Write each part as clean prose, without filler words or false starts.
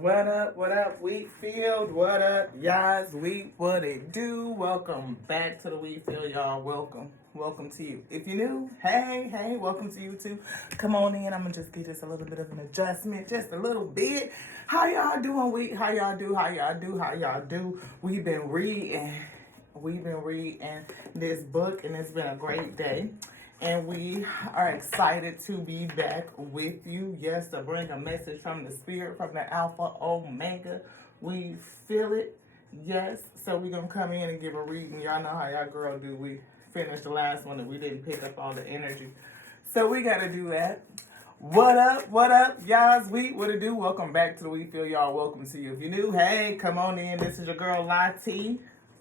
What up, Wheatfield? What up, y'all? What it do? Welcome back to the Wheatfield, y'all. Welcome to you. If you're new, hey, welcome to you too. Come on in. I'm gonna just give this a little bit of an adjustment, just a little bit. How y'all doing, Wheat? How y'all do? We've been reading this book, and it's been a great day. And we are excited to be back with you. Yes, to bring a message from the Spirit, from the Alpha Omega. We feel it. Yes. So we're going to come in and give a reading. Y'all know how y'all girl do. We finished the last one and we didn't pick up all the energy. So we got to do that. What up, y'all? What it do? Welcome back to the We Feel, y'all. Welcome to you. If you're new, hey, come on in. This is your girl, Lati.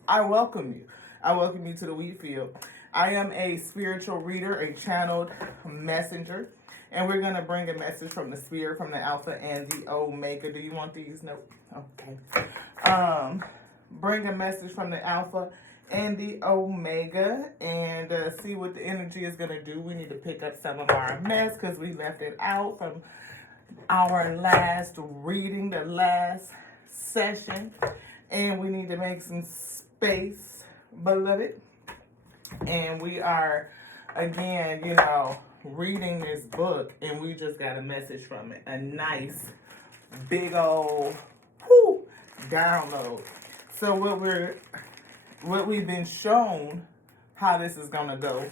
I welcome you. I welcome you to the Wheat Field. I am a spiritual reader, a channeled messenger, and we're going to bring a message from the Spirit, from the Alpha and the Omega. Do you want these? No. Okay. Bring a message from the Alpha and the Omega and see what the energy is going to do. We need to pick up some of our mess because we left it out from our last reading, the last session, and we need to make some space, beloved. And we are, again, reading this book, and we just got a message from it. A nice, big old download. So what we've been shown how this is going to go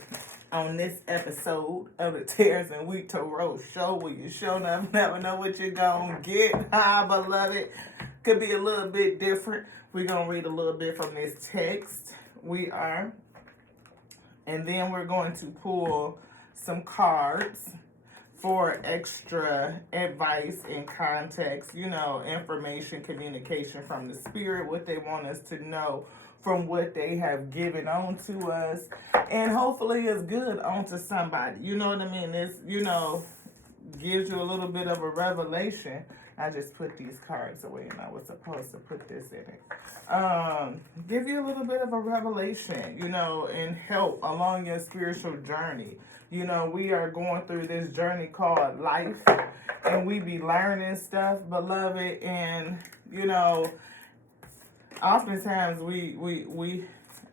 on this episode of the Tears and Wheat to Roast show, where you sure enough never know what you're going to get. Beloved. Could be a little bit different. We're going to read a little bit from this text. And then we're going to pull some cards for extra advice and context, information, communication from the Spirit, what they want us to know from what they have given on to us. And hopefully it's good onto somebody. You know what I mean? It's, gives you a little bit of a revelation. I just put these cards away and I was supposed to put this in it. Give you a little bit of a revelation, and help along your spiritual journey. We are going through this journey called life, and we be learning stuff, beloved, and, oftentimes we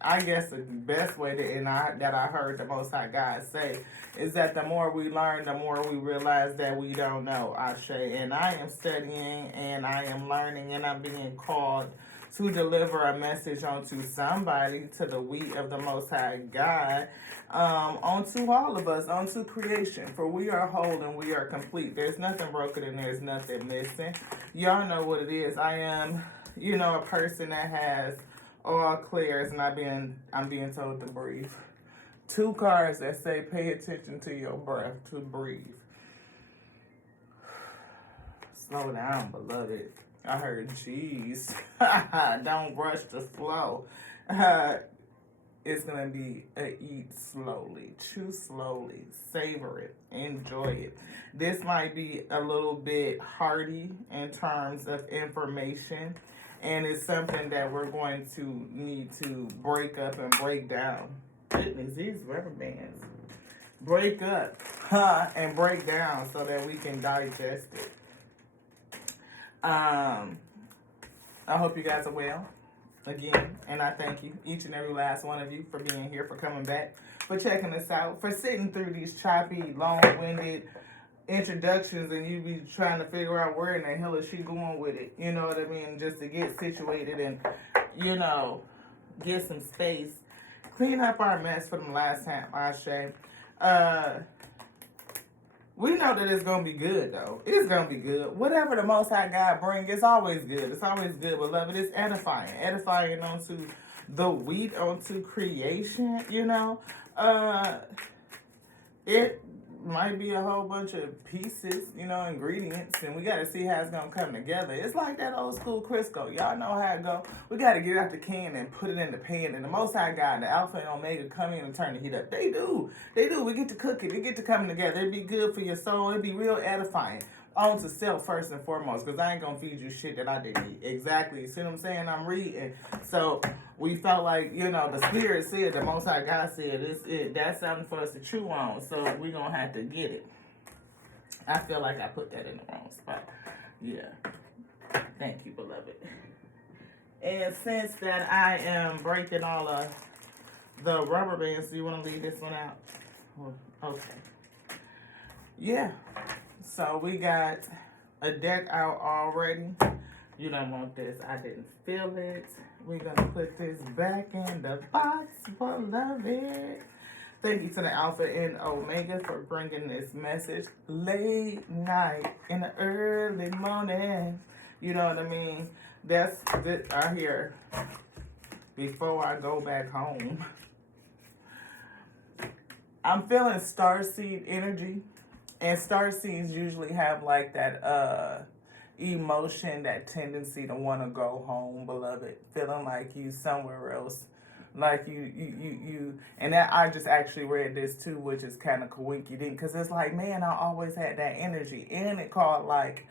I guess the best way that I heard the Most High God say is that the more we learn, the more we realize that we don't know. Ashe. And I am studying and I am learning and I'm being called to deliver a message onto somebody, to the wheat of the Most High God, onto all of us, onto creation. For we are whole and we are complete. There's nothing broken and there's nothing missing. Y'all know what it is. I am, a person that has all clears, and I'm being told to breathe. 2 cards that say pay attention to your breath, to breathe. Slow down, beloved. I heard geez. Don't rush the flow. It's gonna be a eat slowly, chew slowly, savor it, enjoy it. This might be a little bit hearty in terms of information. And it's something that we're going to need to break up and break down. Goodness, these rubber bands. Break up and break down so that we can digest it. I hope you guys are well. Again, and I thank you, each and every last one of you, for being here, for coming back, for checking us out, for sitting through these choppy, long-winded introductions, and you be trying to figure out where in the hell is she going with it, you know what I mean, just to get situated and, get some space, clean up our mess from the last time, Ashe. We know that it's going to be good, though. It's going to be good. Whatever the Most High God brings, it's always good. It's always good, beloved. It's edifying onto the wheat, onto creation, It might be a whole bunch of pieces, ingredients, and we got to see how it's going to come together. It's like that old school Crisco. Y'all know how it go. We got to get out the can and put it in the pan, and the Most High God, the Alpha and Omega, come in and turn the heat up. They do. We get to cook it. We get to come together. It'd be good for your soul. It'd be real edifying. On to self first and foremost, because I ain't going to feed you shit that I didn't eat. Exactly. See what I'm saying? I'm reading. So we felt like, the Spirit said, the Most High God said, that's something for us to chew on. So we're going to have to get it. I feel like I put that in the wrong spot. Yeah. Thank you, beloved. And since that I am breaking all of the rubber bands, do you want to leave this one out? Okay. Yeah. So we got a deck out already. You don't want this. I didn't feel it. We're going to put this back in the box, beloved. Thank you to the Alpha and Omega for bringing this message late night in the early morning. You know what I mean? That's this I hear before I go back home. I'm feeling Starseed energy. And Starseeds usually have like that emotion, that tendency to want to go home, beloved. Feeling like you somewhere else. Like you, and that I just actually read this too, which is kind of coinky-dink, because it's like, man, I always had that energy, and it called like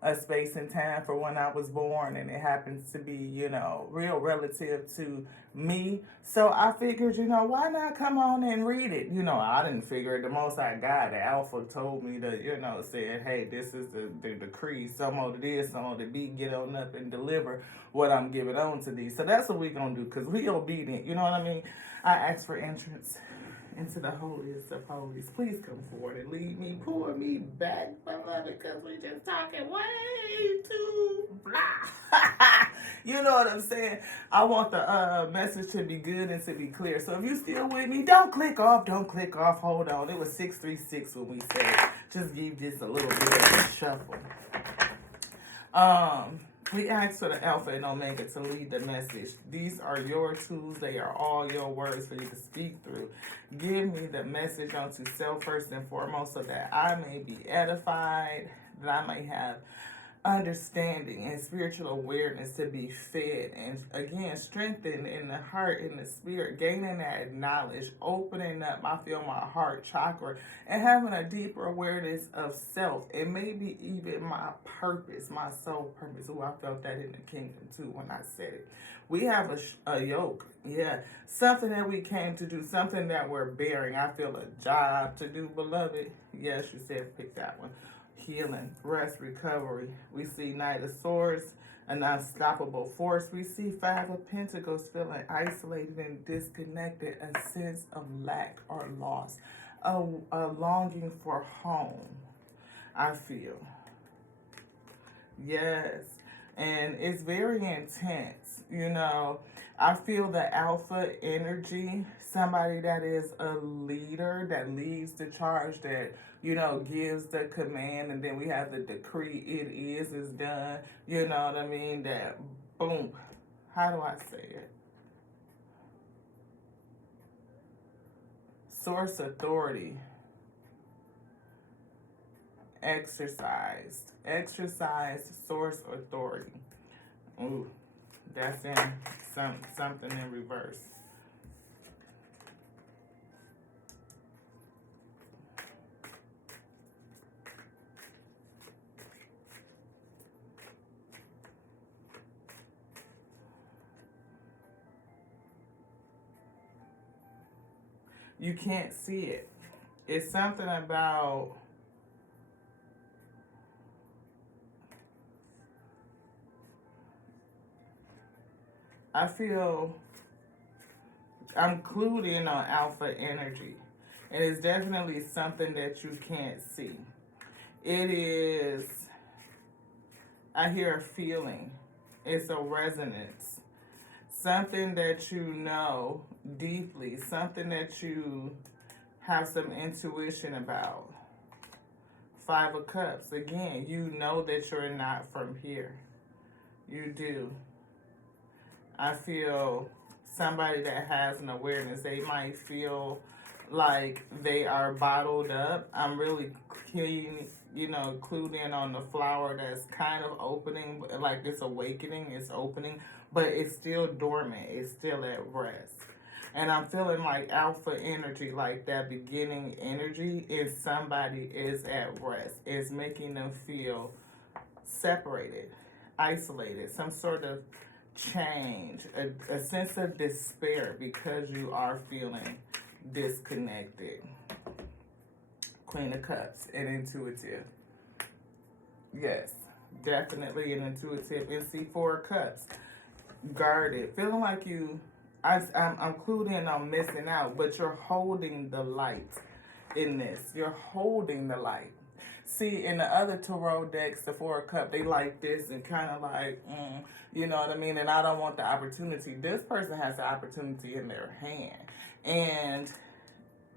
a space and time for when I was born, and it happens to be, you know, real relative to me. So I figured, you know, why not come on and read it? You know, I didn't figure it. The most I got, the Alpha told me to, you know, said, hey, this is the decree. Some of it is, some of it be. Get on up and deliver what I'm giving on to thee. So that's what we gonna do, because we obedient. You know what I mean? I asked for entrance into the holiest of holies. Please come forward and lead me, pour me back, beloved, because we just talking way too blah. You know what I'm saying? I want the message to be good and to be clear. So if you still with me, don't click off, hold on. It was 636 when we said, just give this a little bit of a shuffle. We asked for the Alpha and Omega to lead the message. These are your tools. They are all your words for you to speak through. Give me the message unto self first and foremost, so that I may be edified, that I may have understanding and spiritual awareness to be fed, and again strengthened in the heart and the spirit, gaining that knowledge, opening up, I feel, my heart chakra, and having a deeper awareness of self, and maybe even my purpose, my soul purpose. Oh, I felt that in the kingdom too when I said it. We have a yoke, yeah, something that we came to do, something that we're bearing. I feel a job to do, beloved. Yes, you said pick that one. Healing, rest, recovery. We see Knight of Swords, an unstoppable force. We see Five of Pentacles, feeling isolated and disconnected, a sense of lack or loss, a longing for home, I feel. Yes, and it's very intense, you know. I feel the Alpha energy, somebody that is a leader, that leads the charge, that, you know, gives the command, and then we have the decree, it is done, you know what I mean, that boom, how do I say it? Source authority, exercised, source authority. Ooh, that's in something in reverse. You can't see it. It's something about I feel I'm clued in on Alpha energy. And it's definitely something that you can't see. It is, I hear a feeling. It's a resonance. Something that you know deeply. Something that you have some intuition about. Five of Cups. Again, you know that you're not from here. You do. I feel somebody that has an awareness. They might feel like they are bottled up. I'm really keen, you know, clued in on the flower that's kind of opening, like it's awakening, it's opening, but it's still dormant. It's still at rest. And I'm feeling like Alpha energy, like that beginning energy, is somebody is at rest. It's making them feel separated, isolated, some sort of change, a sense of despair because you are feeling disconnected. Queen of Cups and intuitive. Yes. definitely an intuitive. And see, 4 cups, guarded, feeling like I'm clued in on missing out, but you're holding the light in this. You're holding the light. See, in the other tarot decks, the 4 cup, they like this and kind of like, you know what I mean? And I don't want the opportunity. This person has the opportunity in their hand. And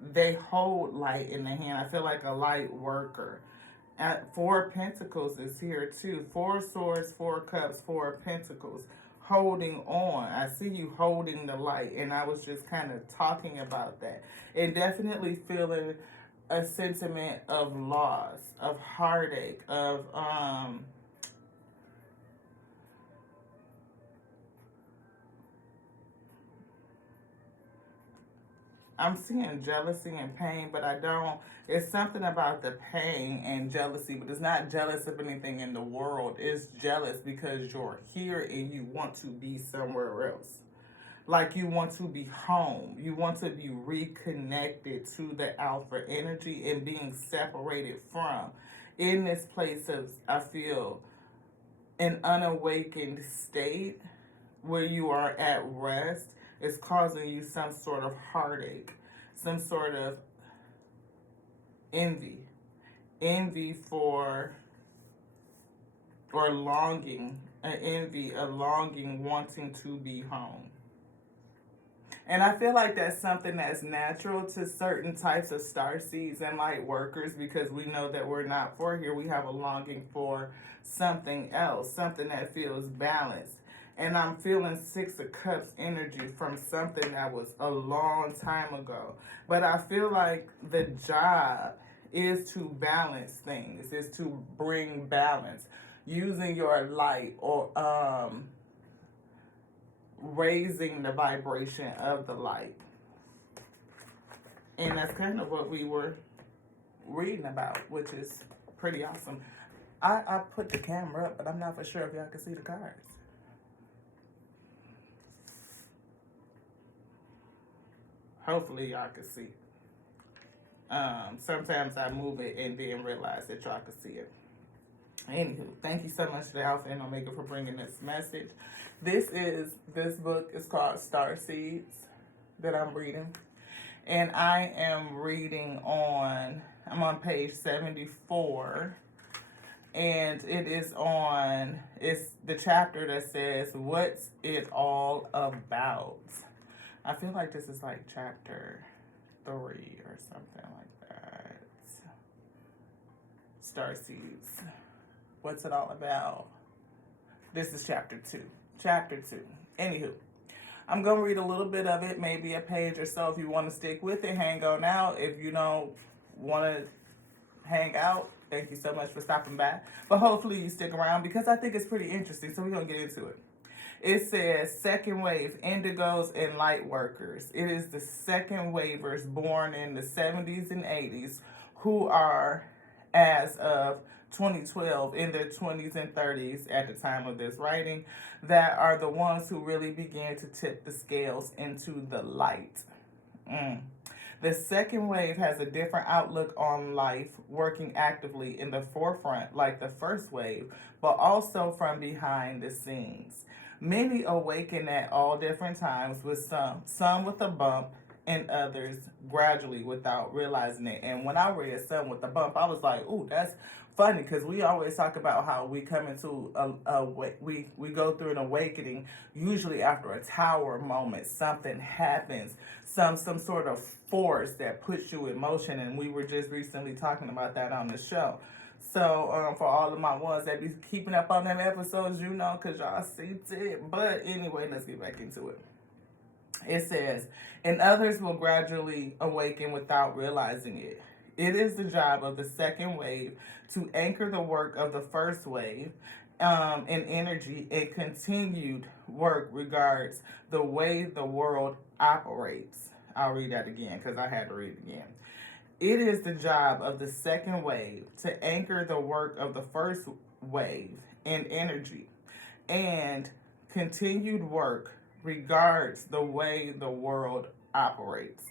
they hold light in the hand. I feel like a light worker. At 4 pentacles is here too. 4 swords, 4 cups, 4 pentacles. Holding on. I see you holding the light, and I was just kind of talking about that. And definitely feeling a sentiment of loss, of heartache, of I'm seeing jealousy and pain, but I don't. It's something about the pain and jealousy, but it's not jealous of anything in the world. It's jealous because you're here and you want to be somewhere else. Like you want to be home. You want to be reconnected to the alpha energy and being separated from. In this place of, I feel, an unawakened state where you are at rest is causing you some sort of heartache, some sort of envy for, or longing, a longing, wanting to be home. And I feel like that's something that's natural to certain types of starseeds and light workers, because we know that we're not for here. We have a longing for something else, something that feels balanced. And I'm feeling 6 of Cups energy from something that was a long time ago. But I feel like the job is to balance things, is to bring balance. Using your light, or raising the vibration of the light. And that's kind of what we were reading about, which is pretty awesome. I put the camera up, but I'm not for sure if y'all can see the cards. Hopefully y'all can see. Sometimes I move it and then realize that y'all can see it. Anywho, thank you so much to the Alpha and Omega for bringing this message. This book is called Starseeds that I'm reading. And I am I'm on page 74. And it's the chapter that says, "What's it all about?" I feel like this is like chapter 3 or something like that. Starseeds. What's it all about? This is chapter 2. Chapter 2. Anywho, I'm going to read a little bit of it, maybe a page or so. If you want to stick with it, hang on out. If you don't want to hang out, thank you so much for stopping by. But hopefully you stick around, because I think it's pretty interesting. So we're going to get into it. It says, second wave, indigos and light workers. It is the second wavers born in the 70s and 80s who are, as of 2012, in their 20s and 30s at the time of this writing, that are the ones who really began to tip the scales into the light. The second wave has a different outlook on life, working actively in the forefront like the first wave, but also from behind the scenes. Many awaken at all different times, with some with a bump, and others gradually without realizing it. And when I read some with a bump, I was like, ooh, that's funny, because we always talk about how we come into we go through an awakening usually after a tower moment. Something happens, some sort of force that puts you in motion, and we were just recently talking about that on the show. So for all of my ones that be keeping up on them episodes, you know, because y'all see it. But anyway, let's get back into it. It says, and others will gradually awaken without realizing it. It is the job of the second wave to anchor the work of the first wave in energy, and continued work regards the way the world operates. I'll read that again because I had to read it again. It is the job of the second wave to anchor the work of the first wave in energy, and continued work regards the way the world operates.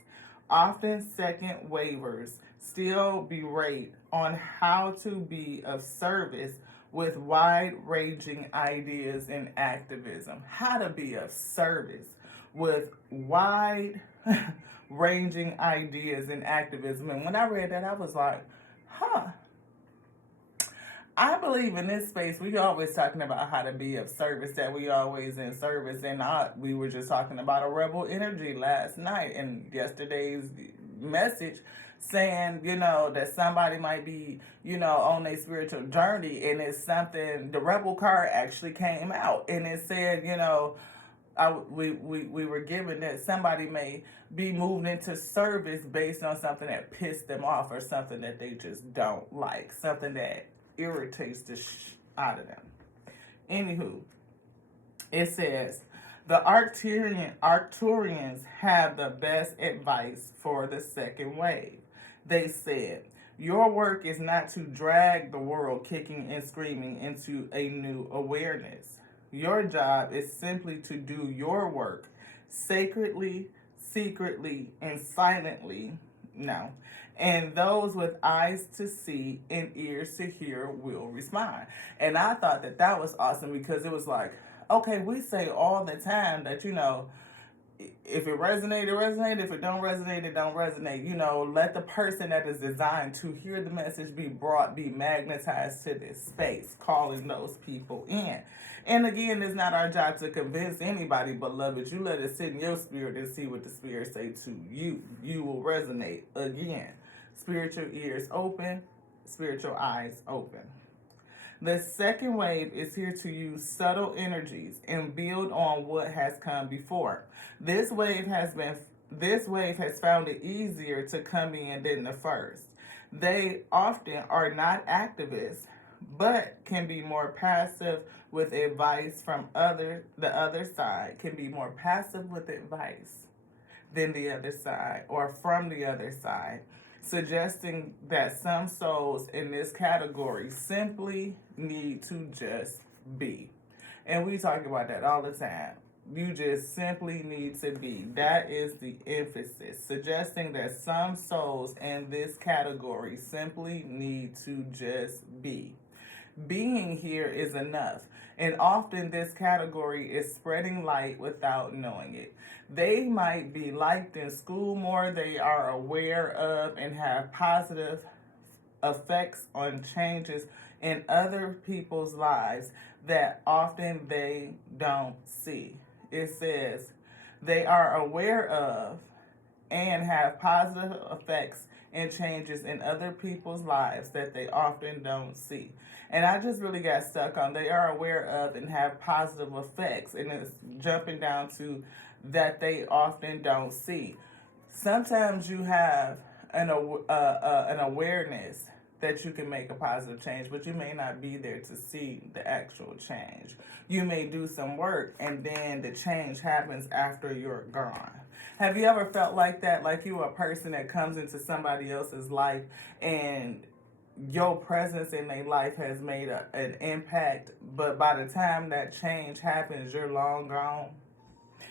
Often second wavers still berate on how to be of service with wide-ranging ideas in activism. How to be of service with wide-ranging ideas in activism. And when I read that, I was like, huh. I believe in this space, we always talking about how to be of service, that we always in service. And we were just talking about a rebel energy last night and yesterday's message saying, that somebody might be, on a spiritual journey, and it's something, the rebel card actually came out and it said, we were given that somebody may be moved into service based on something that pissed them off or something that they just don't like, something that irritates the out of them. Anywho, it says, the Arcturians have the best advice for the second wave. They said, your work is not to drag the world kicking and screaming into a new awareness. Your job is simply to do your work sacredly, secretly, and silently. No. And those with eyes to see and ears to hear will respond. And I thought that was awesome, because it was like, okay, we say all the time that, if it resonated, it resonated. If it don't resonate, it don't resonate. Let the person that is designed to hear the message be magnetized to this space, calling those people in. And again, it's not our job to convince anybody, beloved. You let it sit in your spirit and see what the spirit say to you. You will resonate. Again, spiritual ears open, spiritual eyes open. The second wave is here to use subtle energies and build on what has come before. This wave has found it easier to come in than the first. They often are not activists, but can be more passive with advice from the other side. Can be more passive with advice than the other side, or from the other side, suggesting that some souls in this category simply need to just be. And we talk about that all the time. You just simply need to be. That is the emphasis, suggesting that some souls in this category simply need to just be. Being here is enough. And often this category is spreading light without knowing it. They might be liked in school more. They are aware of and have positive effects on changes in other people's lives that often they don't see. It says they are aware of and have positive effects and changes in other people's lives that they often don't see. And I just really got stuck on they are aware of and have positive effects, and it's jumping down to that they often don't see. Sometimes you have an awareness that you can make a positive change, but you may not be there to see the actual change. You may do some work and then the change happens after you're gone. Have you ever felt like that? Like you are a person that comes into somebody else's life and your presence in their life has made an impact, but by the time that change happens, you're long gone?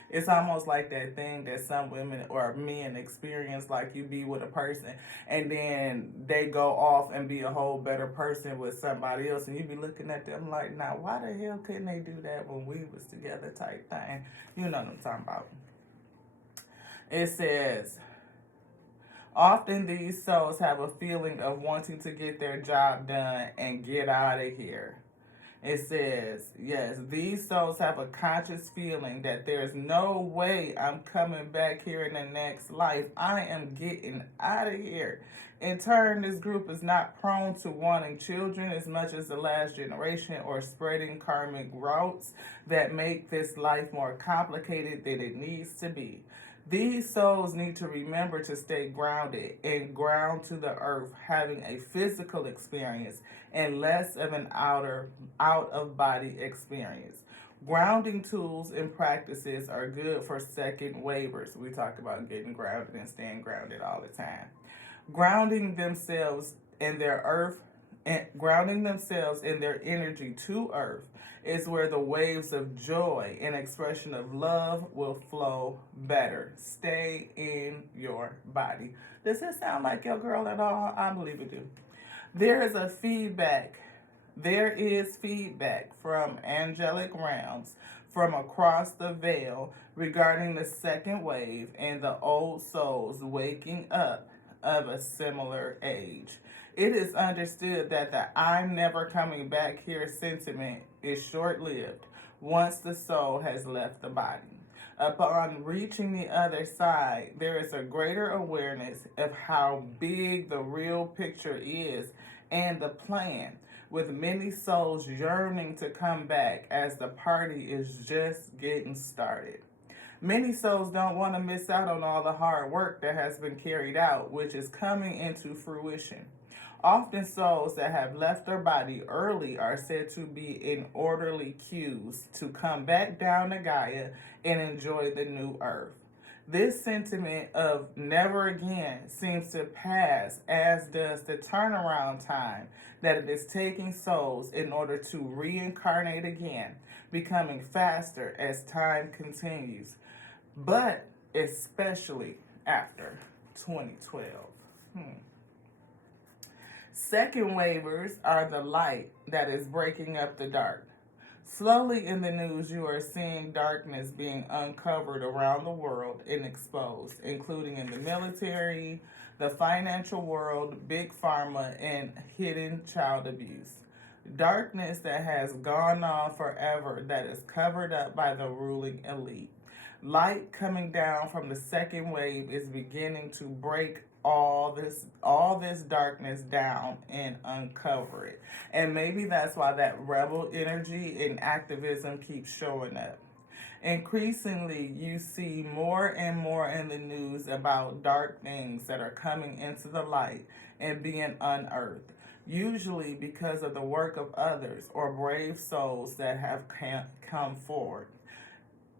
It's almost like that thing that some women or men experience, like you be with a person and then they go off and be a whole better person with somebody else, and you be looking at them like, now why the hell couldn't they do that when we was together type thing? You know what I'm talking about. It says, often these souls have a feeling of wanting to get their job done and get out of here. It says, yes, these souls have a conscious feeling that there's no way I'm coming back here in the next life. I am getting out of here. In turn, this group is not prone to wanting children as much as the last generation or spreading karmic routes that make this life more complicated than it needs to be. These souls need to remember to stay grounded and ground to the earth, having a physical experience and less of an out-of-body experience. Grounding tools and practices are good for second wavers. We talk about getting grounded and staying grounded all the time. Grounding themselves in their energy to earth is where the waves of joy and expression of love will flow better. Stay in your body. Does this sound like your girl at all? I believe it do. There is a feedback There is feedback from angelic realms from across the veil regarding the second wave and the old souls waking up of a similar age. It is understood that the I'm never coming back here sentiment is short lived once the soul has left the body. Upon reaching the other side, there is a greater awareness of how big the real picture is and the plan, with many souls yearning to come back as the party is just getting started. Many souls don't want to miss out on all the hard work that has been carried out, which is coming into fruition. Often souls that have left their body early are said to be in orderly queues to come back down to Gaia and enjoy the new earth. This sentiment of never again seems to pass, as does the turnaround time that it is taking souls in order to reincarnate again, becoming faster as time continues, but especially after 2012. Second wavers are the light that is breaking up the dark. Slowly in the news, you are seeing darkness being uncovered around the world and exposed, including in the military, the financial world, big pharma, and hidden child abuse. Darkness that has gone on forever that is covered up by the ruling elite. Light coming down from the second wave is beginning to break all this darkness down and uncover it. And maybe that's why that rebel energy and activism keeps showing up. Increasingly, you see more and more in the news about dark things that are coming into the light and being unearthed, usually because of the work of others or brave souls that have come forward.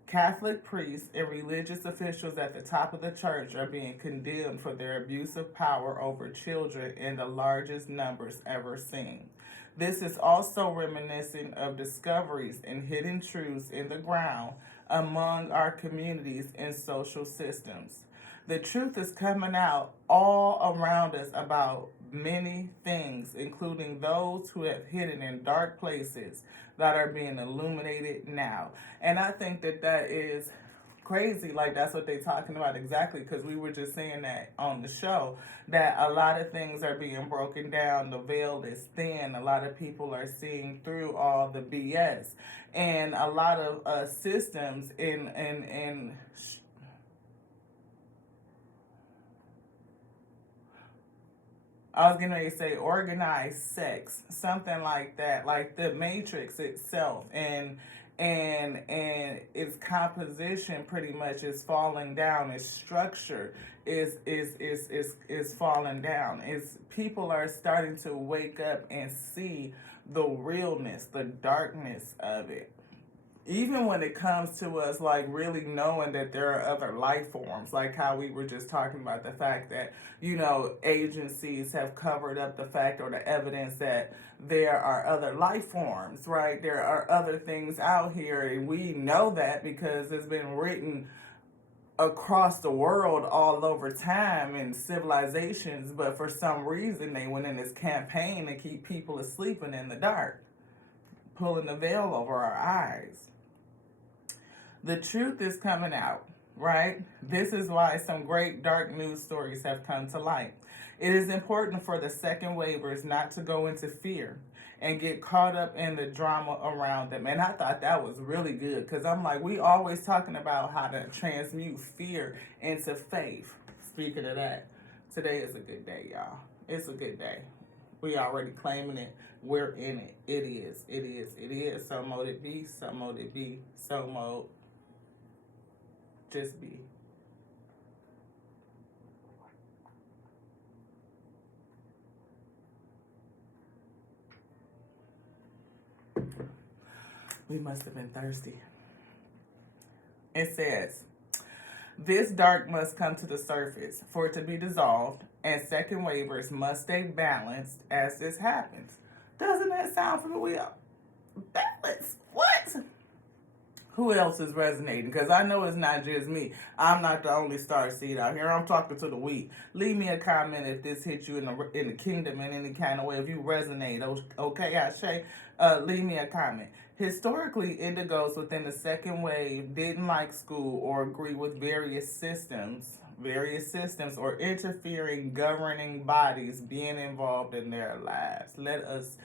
Catholic priests and religious officials at the top of the church are being condemned for their abuse of power over children in the largest numbers ever seen. This is also reminiscent of discoveries and hidden truths in the ground among our communities and social systems. The truth is coming out all around us about many things, including those who have hidden in dark places that are being illuminated now. And I think that is crazy. Like, that's what they're talking about exactly, because we were just saying that on the show, that a lot of things are being broken down. The veil is thin. A lot of people are seeing through all the BS. And a lot of systems in I was going to say organized sex, something like that, like the Matrix itself, and its composition pretty much is falling down. Its structure is falling down. It's people are starting to wake up and see the realness, the darkness of it. Even when it comes to us, like, really knowing that there are other life forms, like how we were just talking about the fact that, agencies have covered up the fact or the evidence that there are other life forms, right? There are other things out here, and we know that because it's been written across the world all over time and civilizations, but for some reason they went in this campaign to keep people sleeping in the dark, pulling the veil over our eyes. The truth is coming out, right? This is why some great dark news stories have come to light. It is important for the second wavers not to go into fear and get caught up in the drama around them. And I thought that was really good, because I'm like, we always talking about how to transmute fear into faith. Speaking of that, today is a good day, y'all. It's a good day. We already claiming it. We're in it. It is. It is. It is. So mode it be. So mode it be. So mode just be. We must have been thirsty. It says, this dark must come to the surface for it to be dissolved, and second wavers must stay balanced as this happens. Doesn't that sound familiar? Balance? What? Who else is resonating? Because I know it's not just me. I'm not the only star seed out here. I'm talking to the weak. Leave me a comment if this hits you in the kingdom in any kind of way. If you resonate, okay, Ashe, leave me a comment. Historically, indigos within the second wave didn't like school or agree with various systems or interfering governing bodies being involved in their lives. Let us,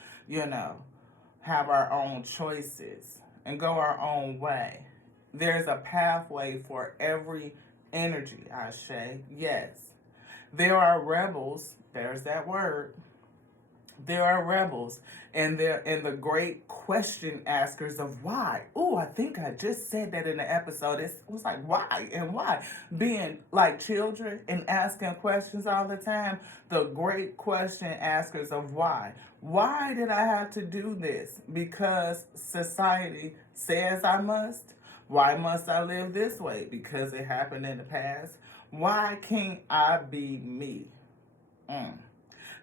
have our own choices and go our own way. There's a pathway for every energy, Ashe. Yes. There are rebels, there's that word. There are rebels and the great question askers of why. Oh, I think I just said that in the episode. It was like, why and why? Being like children and asking questions all the time. The great question askers of why. Why did I have to do this? Because society says I must. Why must I live this way? Because it happened in the past. Why can't I be me?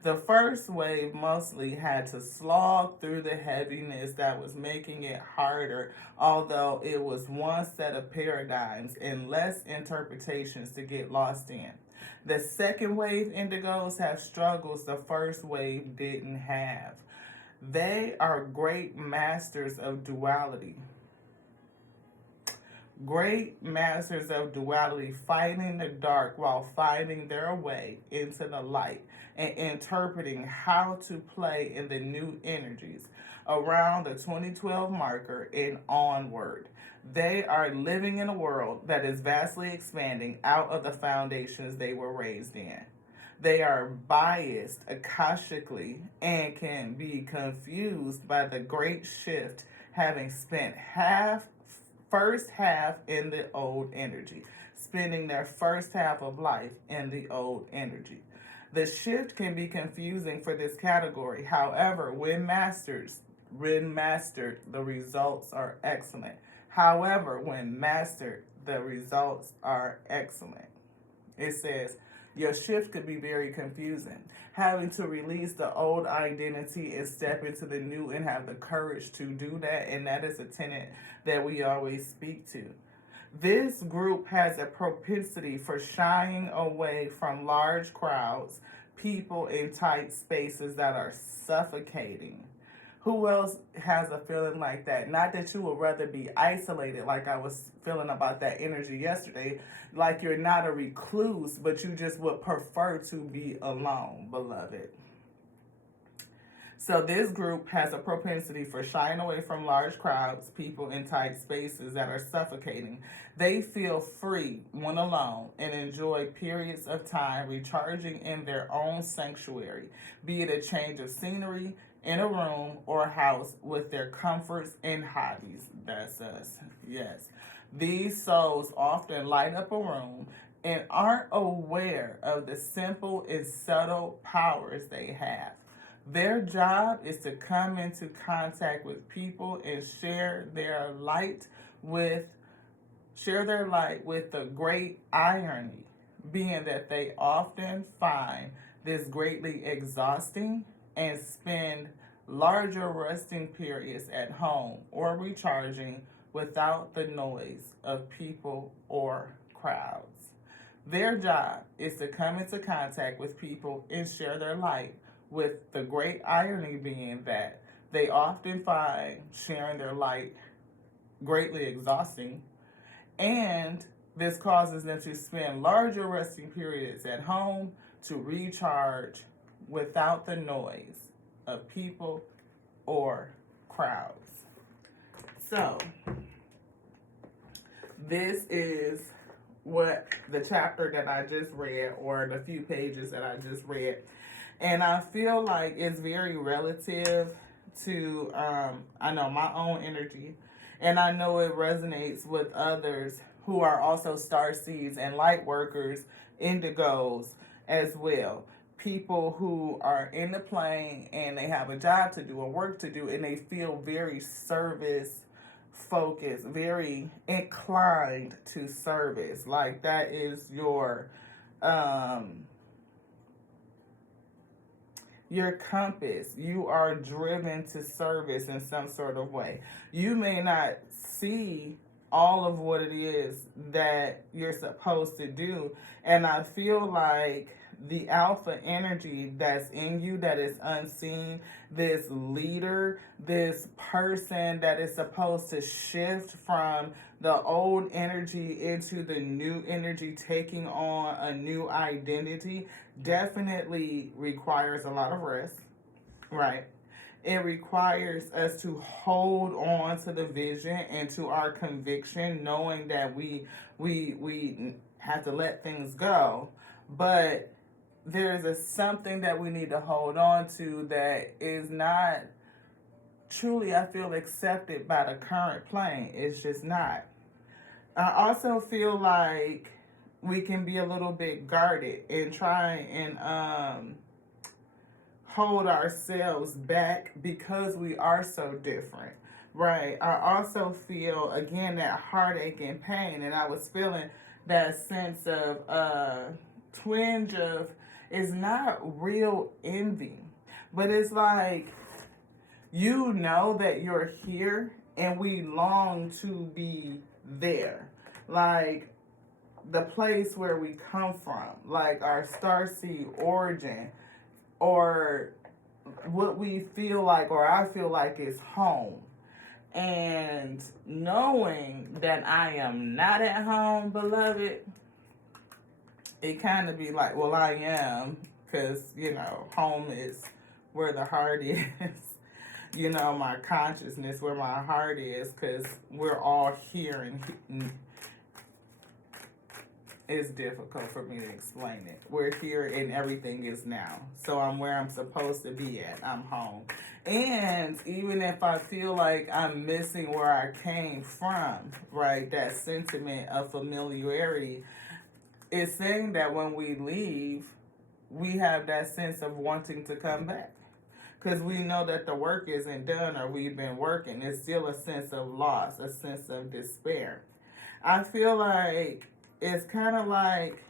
The first wave mostly had to slog through the heaviness that was making it harder, although it was one set of paradigms and less interpretations to get lost in. The second wave indigos have struggles the first wave didn't have. They are great masters of duality. Great masters of duality, fighting the dark while finding their way into the light and interpreting how to play in the new energies around the 2012 marker and onward. They are living in a world that is vastly expanding out of the foundations they were raised in. They are biased akashically and can be confused by the great shift, having spent first half in the old energy, spending their first half of life in the old energy. The shift can be confusing for this category. However, when mastered, the results are excellent. It says, your shift could be very confusing. Having to release the old identity and step into the new and have the courage to do that, and that is a tenet that we always speak to. This group has a propensity for shying away from large crowds, people in tight spaces that are suffocating. Who else has a feeling like that? Not that you would rather be isolated, like I was feeling about that energy yesterday, like you're not a recluse, but you just would prefer to be alone, beloved. So this group has a propensity for shying away from large crowds, people in tight spaces that are suffocating. They feel free when alone and enjoy periods of time recharging in their own sanctuary, be it a change of scenery, in a room or house with their comforts and hobbies. That's us. Yes. These souls often light up a room and aren't aware of the simple and subtle powers they have. Their job is to come into contact with people and share their light with the great irony, being that they often find this greatly exhausting and spend larger resting periods at home or recharging without the noise of people or crowds. Their job is to come into contact with people and share their light, with the great irony being that they often find sharing their light greatly exhausting, and this causes them to spend larger resting periods at home to recharge without the noise of people or crowds. So, this is what the chapter that I just read, or the few pages that I just read. And I feel like it's very relative to, I know, my own energy. And I know it resonates with others who are also star seeds and light workers, indigos as well. People who are in the plane and they have a job to do, a work to do, and they feel very service focused, very inclined to service. Like that is your compass. You are driven to service in some sort of way. You may not see all of what it is that you're supposed to do. And I feel like the alpha energy that's in you that is unseen, this leader, this person that is supposed to shift from the old energy into the new energy, taking on a new identity, definitely requires a lot of rest, right? It requires us to hold on to the vision and to our conviction, knowing that we have to let things go. But there's something that we need to hold on to that is not truly, I feel, accepted by the current plane. It's just not. I also feel like we can be a little bit guarded and try and hold ourselves back because we are so different, right? I also feel, again, that heartache and pain, and I was feeling that sense of twinge of, it's not real envy, but it's like, you know that you're here and we long to be there. Like the place where we come from, like our starseed origin, or what we feel like, or I feel like, is home. And knowing that I am not at home, beloved, it kind of be like, well, I am, because, home is where the heart is. My consciousness, where my heart is, because we're all here, and it's difficult for me to explain it. We're here and everything is now. So I'm where I'm supposed to be at. I'm home. And even if I feel like I'm missing where I came from, right, that sentiment of familiarity, it's saying that when we leave, we have that sense of wanting to come back. Because we know that the work isn't done, or we've been working. It's still a sense of loss, a sense of despair. I feel like it's kind of like,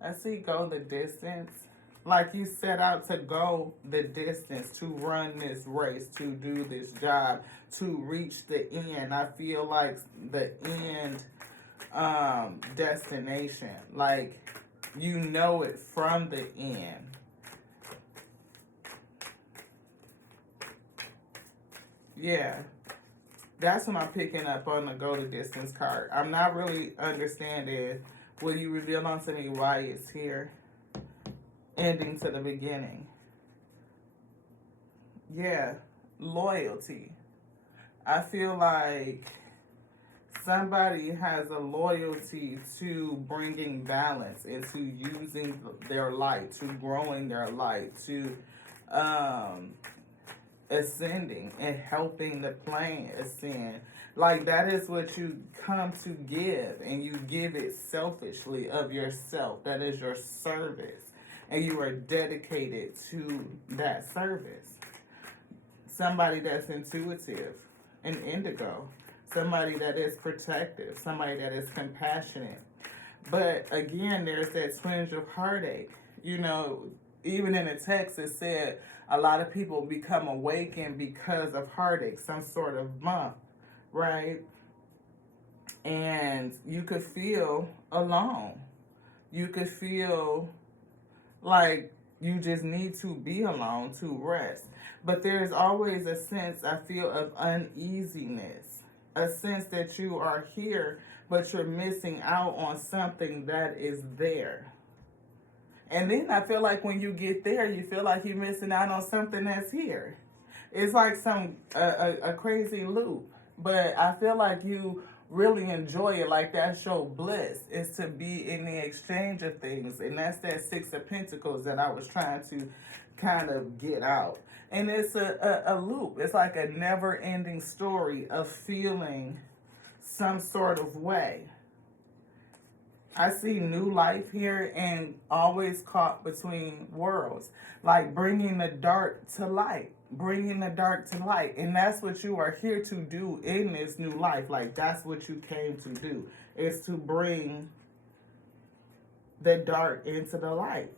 I see go the distance. Like you set out to go the distance, to run this race, to do this job, to reach the end. I feel like the end destination. Like, you know it from the end. Yeah. That's what I'm picking up on the go the distance card. I'm not really understanding. Will you reveal onto me why it's here? Ending to the beginning. Yeah. Loyalty. I feel like somebody has a loyalty to bringing balance, into using their light, to growing their light, to ascending and helping the plane ascend. Like, that is what you come to give, and you give it selfishly of yourself. That is your service, and you are dedicated to that service. Somebody that's intuitive, an indigo, somebody that is protective, somebody that is compassionate. But again, there's that twinge of heartache. Even in the text, it said a lot of people become awakened because of heartache, some sort of bump, right? And you could feel alone. You could feel like you just need to be alone to rest. But there's always a sense, I feel, of uneasiness, a sense that you are here, but you're missing out on something that is there. And then I feel like when you get there, you feel like you're missing out on something that's here. It's like a crazy loop. But I feel like you really enjoy it. Like, that's your bliss, is to be in the exchange of things. And that's that Six of Pentacles that I was trying to kind of get out. And it's a loop. It's like a never-ending story of feeling some sort of way. I see new life here, and always caught between worlds. Like bringing the dark to light. Bringing the dark to light. And that's what you are here to do in this new life. Like, that's what you came to do. Is to bring the dark into the light.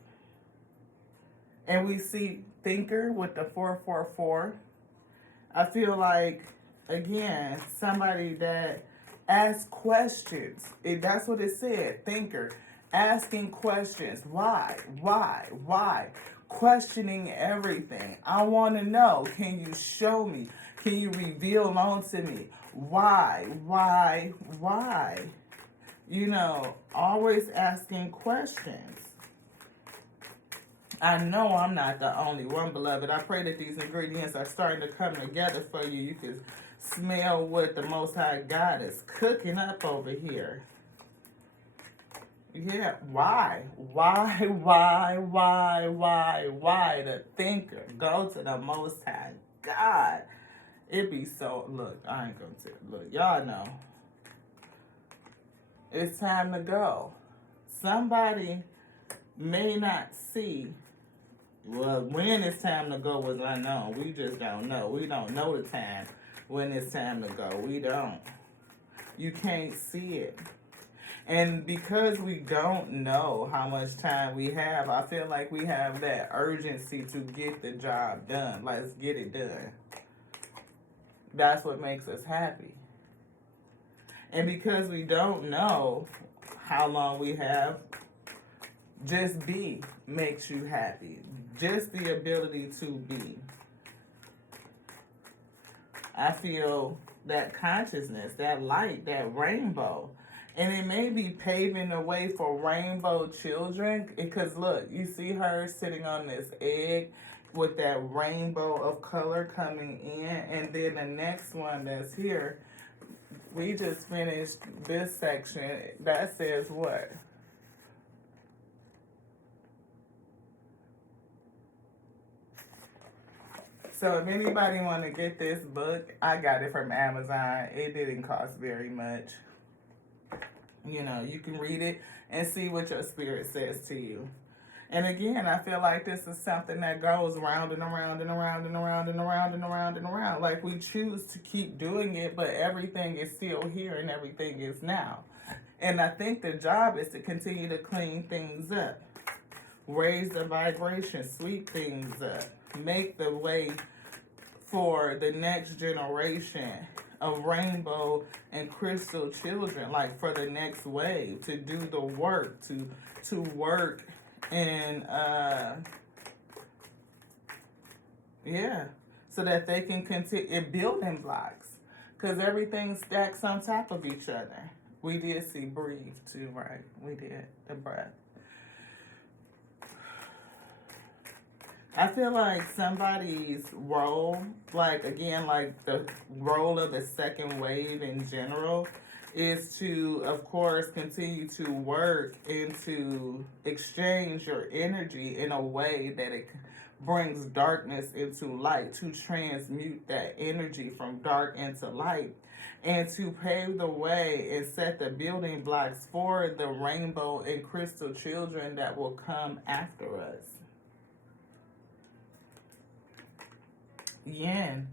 And we see Thinker with the 444. I feel like, again, somebody that Ask questions. That's what it said. Thinker. Asking questions. Why? Why? Why? Questioning everything. I want to know. Can you show me? Can you reveal onto me? Why? Why? Why? Always asking questions. I know I'm not the only one, beloved. I pray that these ingredients are starting to come together for you. You can smell what the Most High God is cooking up over here. Yeah, why? Why? The thinker. Go to the Most High God. It be so, look, I ain't gonna tell, look, y'all know. It's time to go. Somebody may not see, well, when it's time to go was unknown. We just don't know. We don't know the time when it's time to go. We don't. You can't see it. And because we don't know how much time we have, I feel like we have that urgency to get the job done. Let's get it done. That's what makes us happy. And because we don't know how long we have, just be makes you happy. Just the ability to be. I feel that consciousness, that light, that rainbow. And it may be paving the way for rainbow children. Because look, you see her sitting on this egg with that rainbow of color coming in. And then the next one that's here, we just finished this section. That says what? So if anybody want to get this book, I got it from Amazon. It didn't cost very much. You can read it and see what your spirit says to you. And again, I feel like this is something that goes round and around and around and around and around and around and around. Like we choose to keep doing it, but everything is still here and everything is now. And I think the job is to continue to clean things up, raise the vibration, sweep things up, make the way for the next generation of rainbow and crystal children, like for the next wave, to do the work, to work and so that they can continue building blocks, because everything stacks on top of each other. We did see breathe too, right? We did the breath. I feel like somebody's role, like the role of the second wave in general, is to, of course, continue to work and to exchange your energy in a way that it brings darkness into light, to transmute that energy from dark into light, and to pave the way and set the building blocks for the rainbow and crystal children that will come after us. Yin,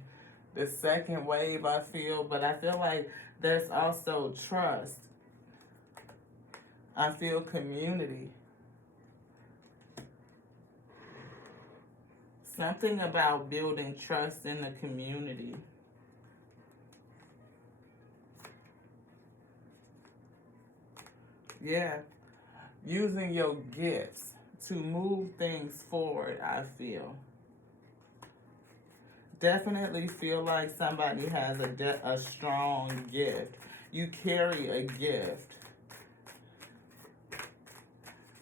the second wave, I feel, but I feel like there's also trust. I feel community. Something about building trust in the community. Yeah. Using your gifts to move things forward, I feel. Definitely feel like somebody has a strong gift. You carry a gift.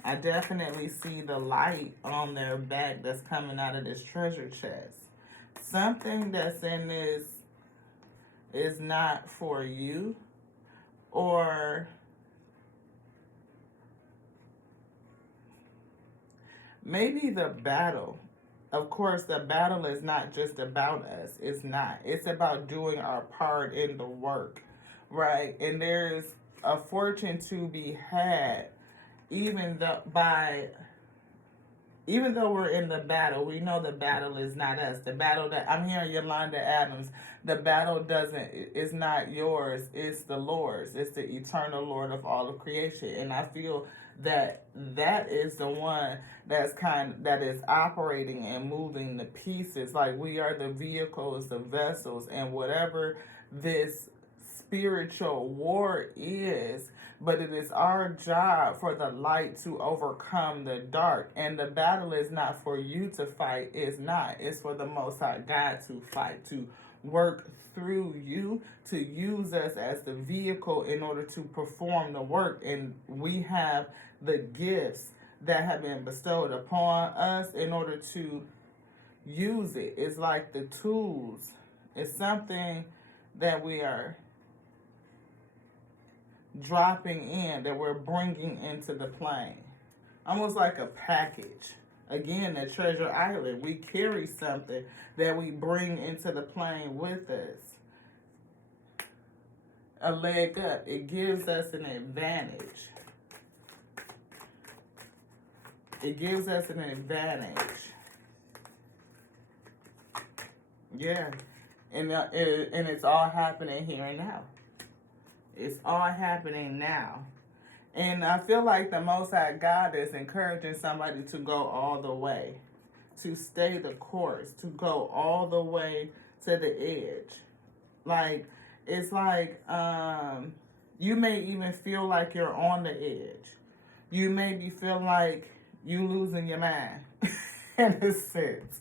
I definitely see the light on their back that's coming out of this treasure chest. Something that's in this is not for you, or maybe the battle. Of course, the battle is not just about us. It's not. It's about doing our part in the work, right? And there's a fortune to be had, even though we're in the battle. We know the battle is not us. The battle that I'm hearing Yolanda Adams, the battle is not yours. It's the Lord's. It's the eternal Lord of all of creation. And I feel that is the one that is operating and moving the pieces. Like we are the vehicles, the vessels, and whatever this spiritual war is, but it is our job for the light to overcome the dark. And the battle is not for you to fight, it's not. It's for the Most High God to fight, to work through you, to use us as the vehicle in order to perform the work. And we have the gifts that have been bestowed upon us in order to use it. It's like the tools. It's something that we are dropping in, that we're bringing into the plane. Almost like a package. Again, the treasure island. We carry something that we bring into the plane with us. A leg up. It gives us an advantage. It gives us an advantage. Yeah. And it's all happening here and now. It's all happening now. And I feel like the Most High God is encouraging somebody to go all the way, to stay the course, to go all the way to the edge. Like, it's like you may even feel like you're on the edge. You maybe feel like you losing your mind in a sense.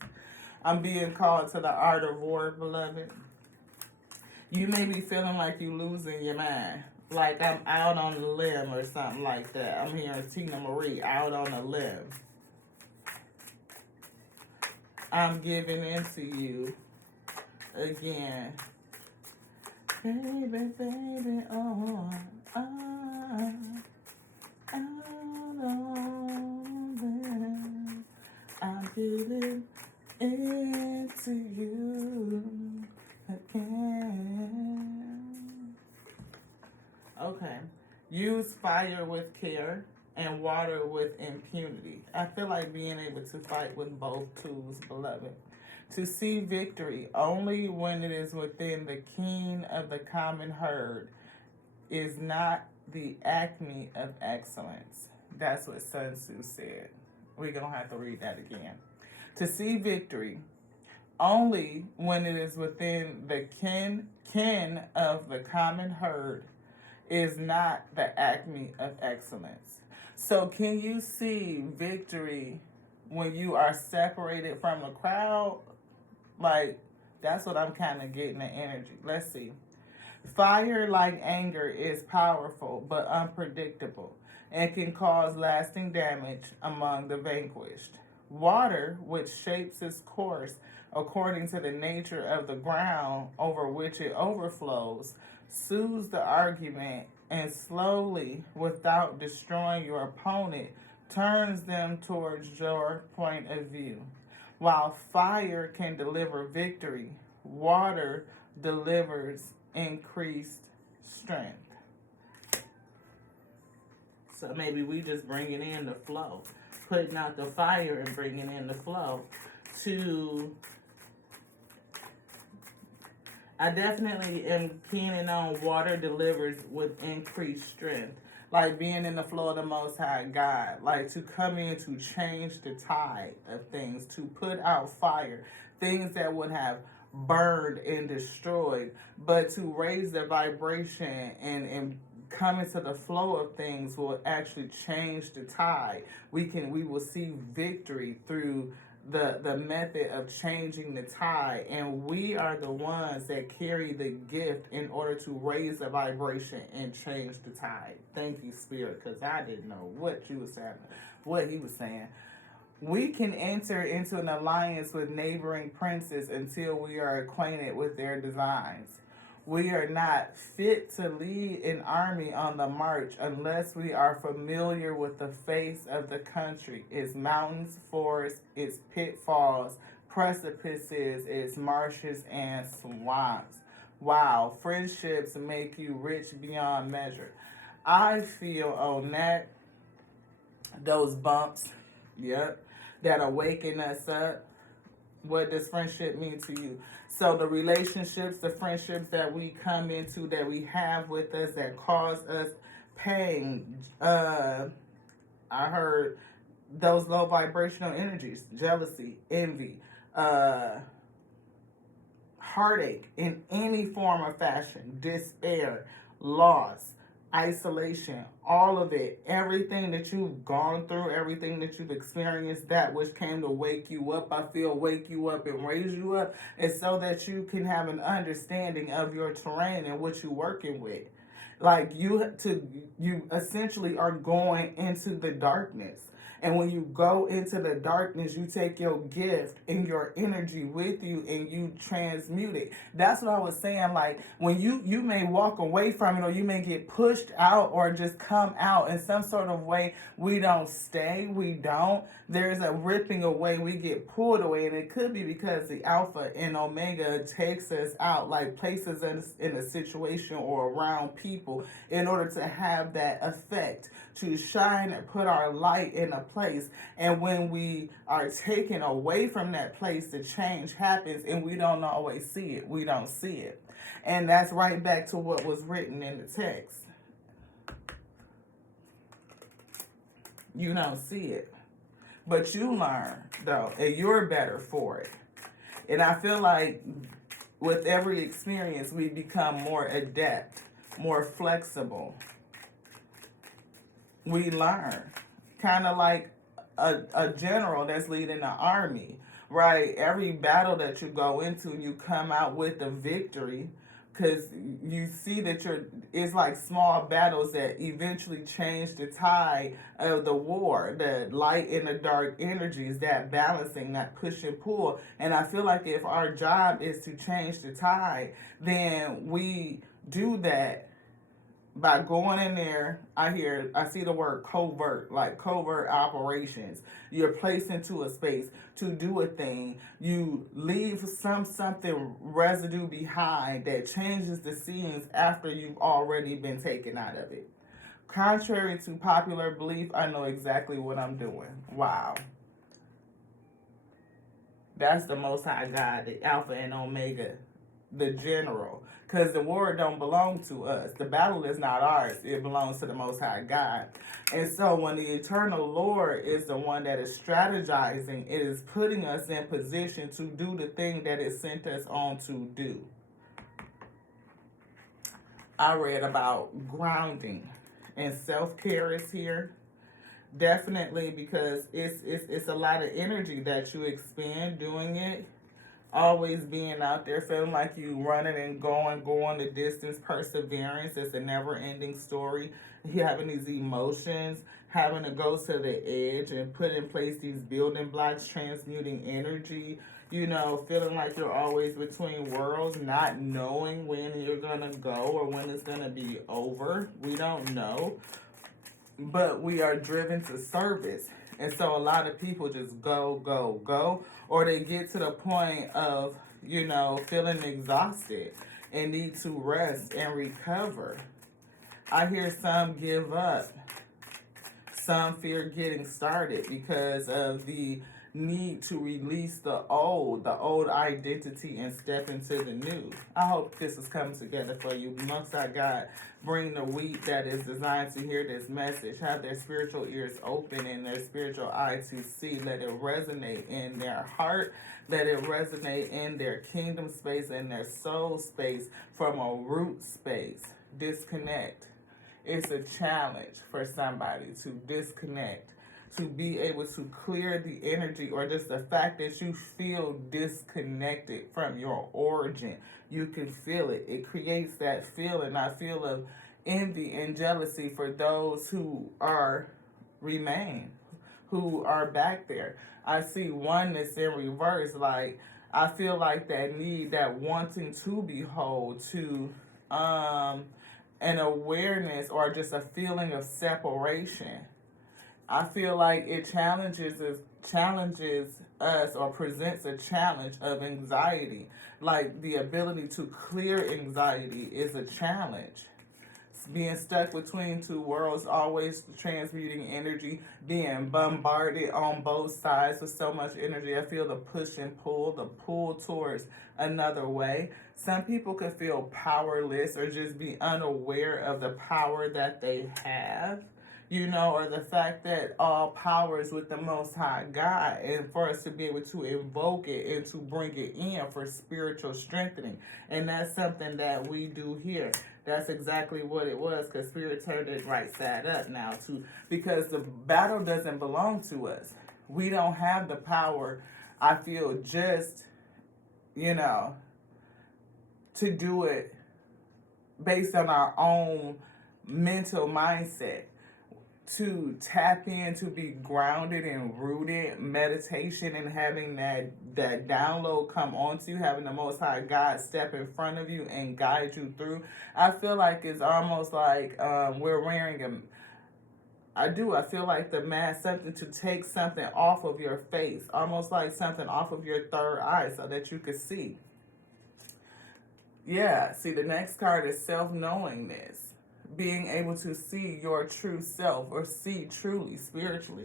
I'm being called to the art of war, beloved. You may be feeling like you losing your mind. Like I'm out on a limb or something like that. I'm hearing Tina Marie, out on a limb. I'm giving in to you again. Baby, baby, oh, out on limb. I'm giving in to you again. Okay. Use fire with care and water with impunity. I feel like being able to fight with both tools, beloved. To see victory only when it is within the king of the common herd is not the acme of excellence. That's what Sun Tzu said. We're going to have to read that again. To see victory only when it is within the kin of the common herd is not the acme of excellence. So can you see victory when you are separated from the crowd? Like, that's what I'm kind of getting the energy. Let's see. Fire, like anger, is powerful but unpredictable and can cause lasting damage among the vanquished. Water, which shapes its course according to the nature of the ground over which it overflows, soothes the argument and slowly, without destroying your opponent, turns them towards your point of view. While fire can deliver victory, water delivers increased strength. So maybe we just bringing in the flow, putting out the fire and bringing in the flow to... I definitely am keening on water delivers with increased strength. Like being in the flow of the Most High God. Like to come in to change the tide of things. To put out fire. Things that would have burned and destroyed. But to raise the vibration and come into the flow of things will actually change the tide. We will see victory through the method of changing the tide, and we are the ones that carry the gift in order to raise the vibration and change the tide. Thank you, Spirit, because I didn't know what you was saying, what he was saying. We can enter into an alliance with neighboring princes until we are acquainted with their designs. We are not fit to lead an army on the march unless we are familiar with the face of the country, its mountains, forests, its pitfalls, precipices, its marshes, and swamps. Wow, friendships make you rich beyond measure. I feel on that, those bumps, yep, that are waking us up. What does friendship mean to you? So the relationships, the friendships that we come into, that we have with us, that cause us pain. I heard those low vibrational energies, jealousy, envy, heartache in any form or fashion, despair, loss, isolation, all of it, everything that you've gone through, everything that you've experienced, that which came to wake you up, I feel wake you up and raise you up, is so that you can have an understanding of your terrain and what you're working with. Like you essentially are going into the darkness. And when you go into the darkness, you take your gift and your energy with you and you transmute it. That's what I was saying. Like when you may walk away from it, or you may get pushed out or just come out in some sort of way. We don't stay. We don't. There's a ripping away. We get pulled away. And it could be because the Alpha and Omega takes us out, like places us in a situation or around people in order to have that effect, to shine and put our light in a place. And when we are taken away from that place, the change happens and we don't always see it. We don't see it. And that's right back to what was written in the text. You don't see it. But you learn, though, and you're better for it. And I feel like with every experience, we become more adept, more flexible. We learn. Kind of like a general that's leading the army, right? Every battle that you go into, you come out with a victory, because you see that it's like small battles that eventually change the tide of the war, the light and the dark energies, that balancing, that push and pull. And I feel like if our job is to change the tide, then we do that by going in there. I see the word covert, like covert operations. You're placed into a space to do a thing. You leave something residue behind that changes the scenes after you've already been taken out of it. Contrary to popular belief, I know exactly what I'm doing. Wow. That's the Most High God, the Alpha and Omega, the general. Because the war don't belong to us. The battle is not ours. It belongs to the Most High God. And so when the Eternal Lord is the one that is strategizing, it is putting us in position to do the thing that it sent us on to do. I read about grounding, and self-care is here. Definitely, because it's a lot of energy that you expend doing it. Always being out there, feeling like you running and going the distance, perseverance. It's a never-ending story. You having these emotions, having to go to the edge and put in place these building blocks, transmuting energy. Feeling like you're always between worlds, not knowing when you're gonna go or when it's gonna be over. We don't know, but we are driven to service. And so a lot of people just go, or they get to the point of, feeling exhausted and need to rest and recover. I hear some give up. Some fear getting started because of the need to release the old identity, and step into the new. I hope this is coming together for you. Most High God, bring the wheat that is designed to hear this message. Have their spiritual ears open and their spiritual eye to see. Let it resonate in their heart. Let it resonate in their kingdom space and their soul space from a root space. Disconnect. It's a challenge for somebody to disconnect, to be able to clear the energy, or just the fact that you feel disconnected from your origin. You can feel it. It creates that feeling, I feel, of envy and jealousy for those who remain, who are back there. I see oneness in reverse. Like, I feel like that need, that wanting to be whole, to an awareness or just a feeling of separation. I feel like it challenges us or presents a challenge of anxiety. Like, the ability to clear anxiety is a challenge. Being stuck between two worlds, always transmuting energy, being bombarded on both sides with so much energy. I feel the push and pull, the pull towards another way. Some people could feel powerless or just be unaware of the power that they have. you know, or the fact that all power is with the Most High God, and for us to be able to invoke it and to bring it in for spiritual strengthening. And that's something that we do here. That's exactly what it was, because Spirit turned it right side up now, too, because the battle doesn't belong to us. We don't have the power, I feel, just, you know, to do it based on our own mental mindset. To tap in, to be grounded and rooted, meditation, and having that download come onto you, having the Most High God step in front of you and guide you through. I feel like it's almost like we're wearing a, I feel like the mask, something to take something off of your face, almost like something off of your third eye so that you could see. Yeah, see, the next card is self-knowingness. Being able to see your true self, or see truly, spiritually.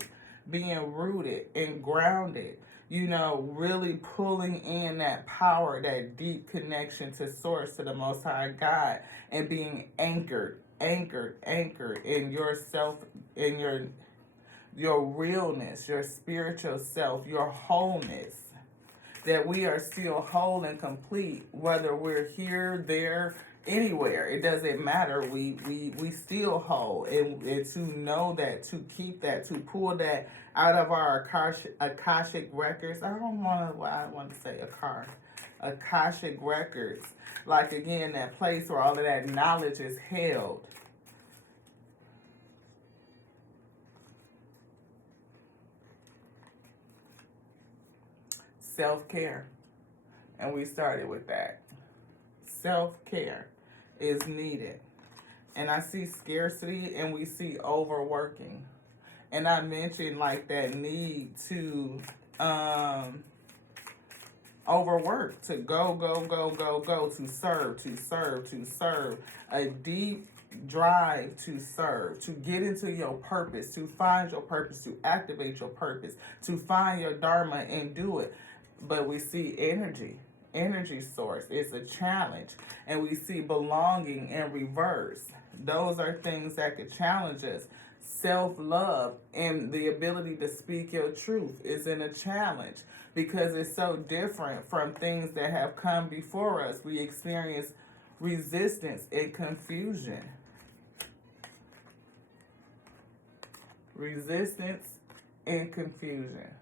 Being rooted and grounded. You know, really pulling in that power, that deep connection to Source, to the Most High God. And being anchored in yourself, in your realness, your spiritual self, your wholeness. That we are still whole and complete, whether we're here, there, anywhere. It doesn't matter. We still whole. And to know that, to keep that, to pull that out of our Akashic records. I want to say Akashic records. Like, again, that place where all of that knowledge is held. Self-care. And we started with that. Self-care is needed. And I see scarcity, and we see overworking. And I mentioned like that need to overwork, to go, to serve. A deep drive to serve, to get into your purpose, to find your purpose, to activate your purpose, to find your dharma and do it. But we see energy source. It's a challenge. And we see belonging in reverse. Those are things that could challenge us. Self-love and the ability to speak your truth is in a challenge, because it's so different from things that have come before us. We experience resistance and confusion. Resistance and confusion.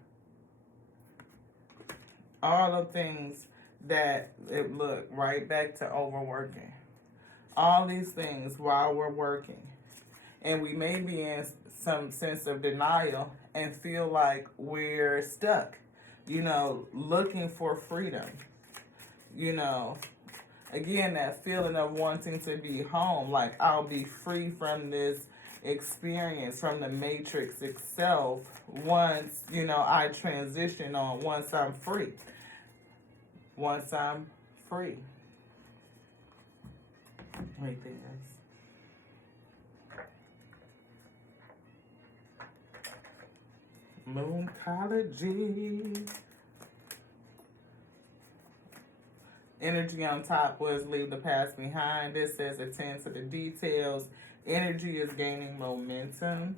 All the things that it look right back to overworking. All these things while we're working. And we may be in some sense of denial and feel like we're stuck, you know, looking for freedom. You know, again, that feeling of wanting to be home, like I'll be free from this experience, from the matrix itself, once, you know, I transition on, once I'm free. Once I'm free. Wait, this. Mooncology. Energy on top was leave the past behind. This says attend to the details. Energy is gaining momentum.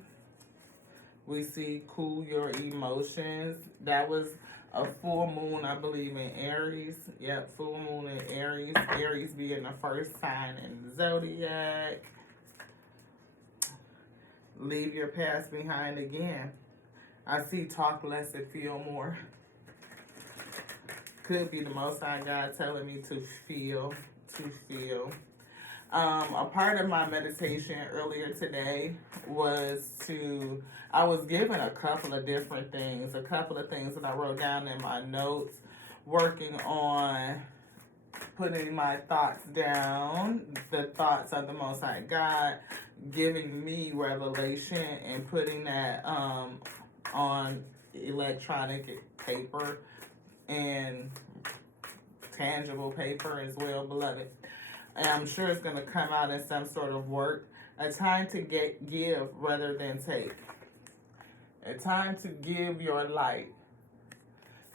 We see cool your emotions. That was a full moon, I believe, in Aries. Yep, full moon in Aries. Aries being the first sign in the zodiac. Leave your past behind again. I see talk less and feel more. Could be the Most High God telling me to feel. A part of my meditation earlier today was I was given a couple of different things, a couple of things that I wrote down in my notes, working on putting my thoughts down, the thoughts of the Most High God, giving me revelation and putting that on electronic paper and tangible paper as well, beloved. And I'm sure it's going to come out in some sort of work. A time to give rather than take. A time to give your light.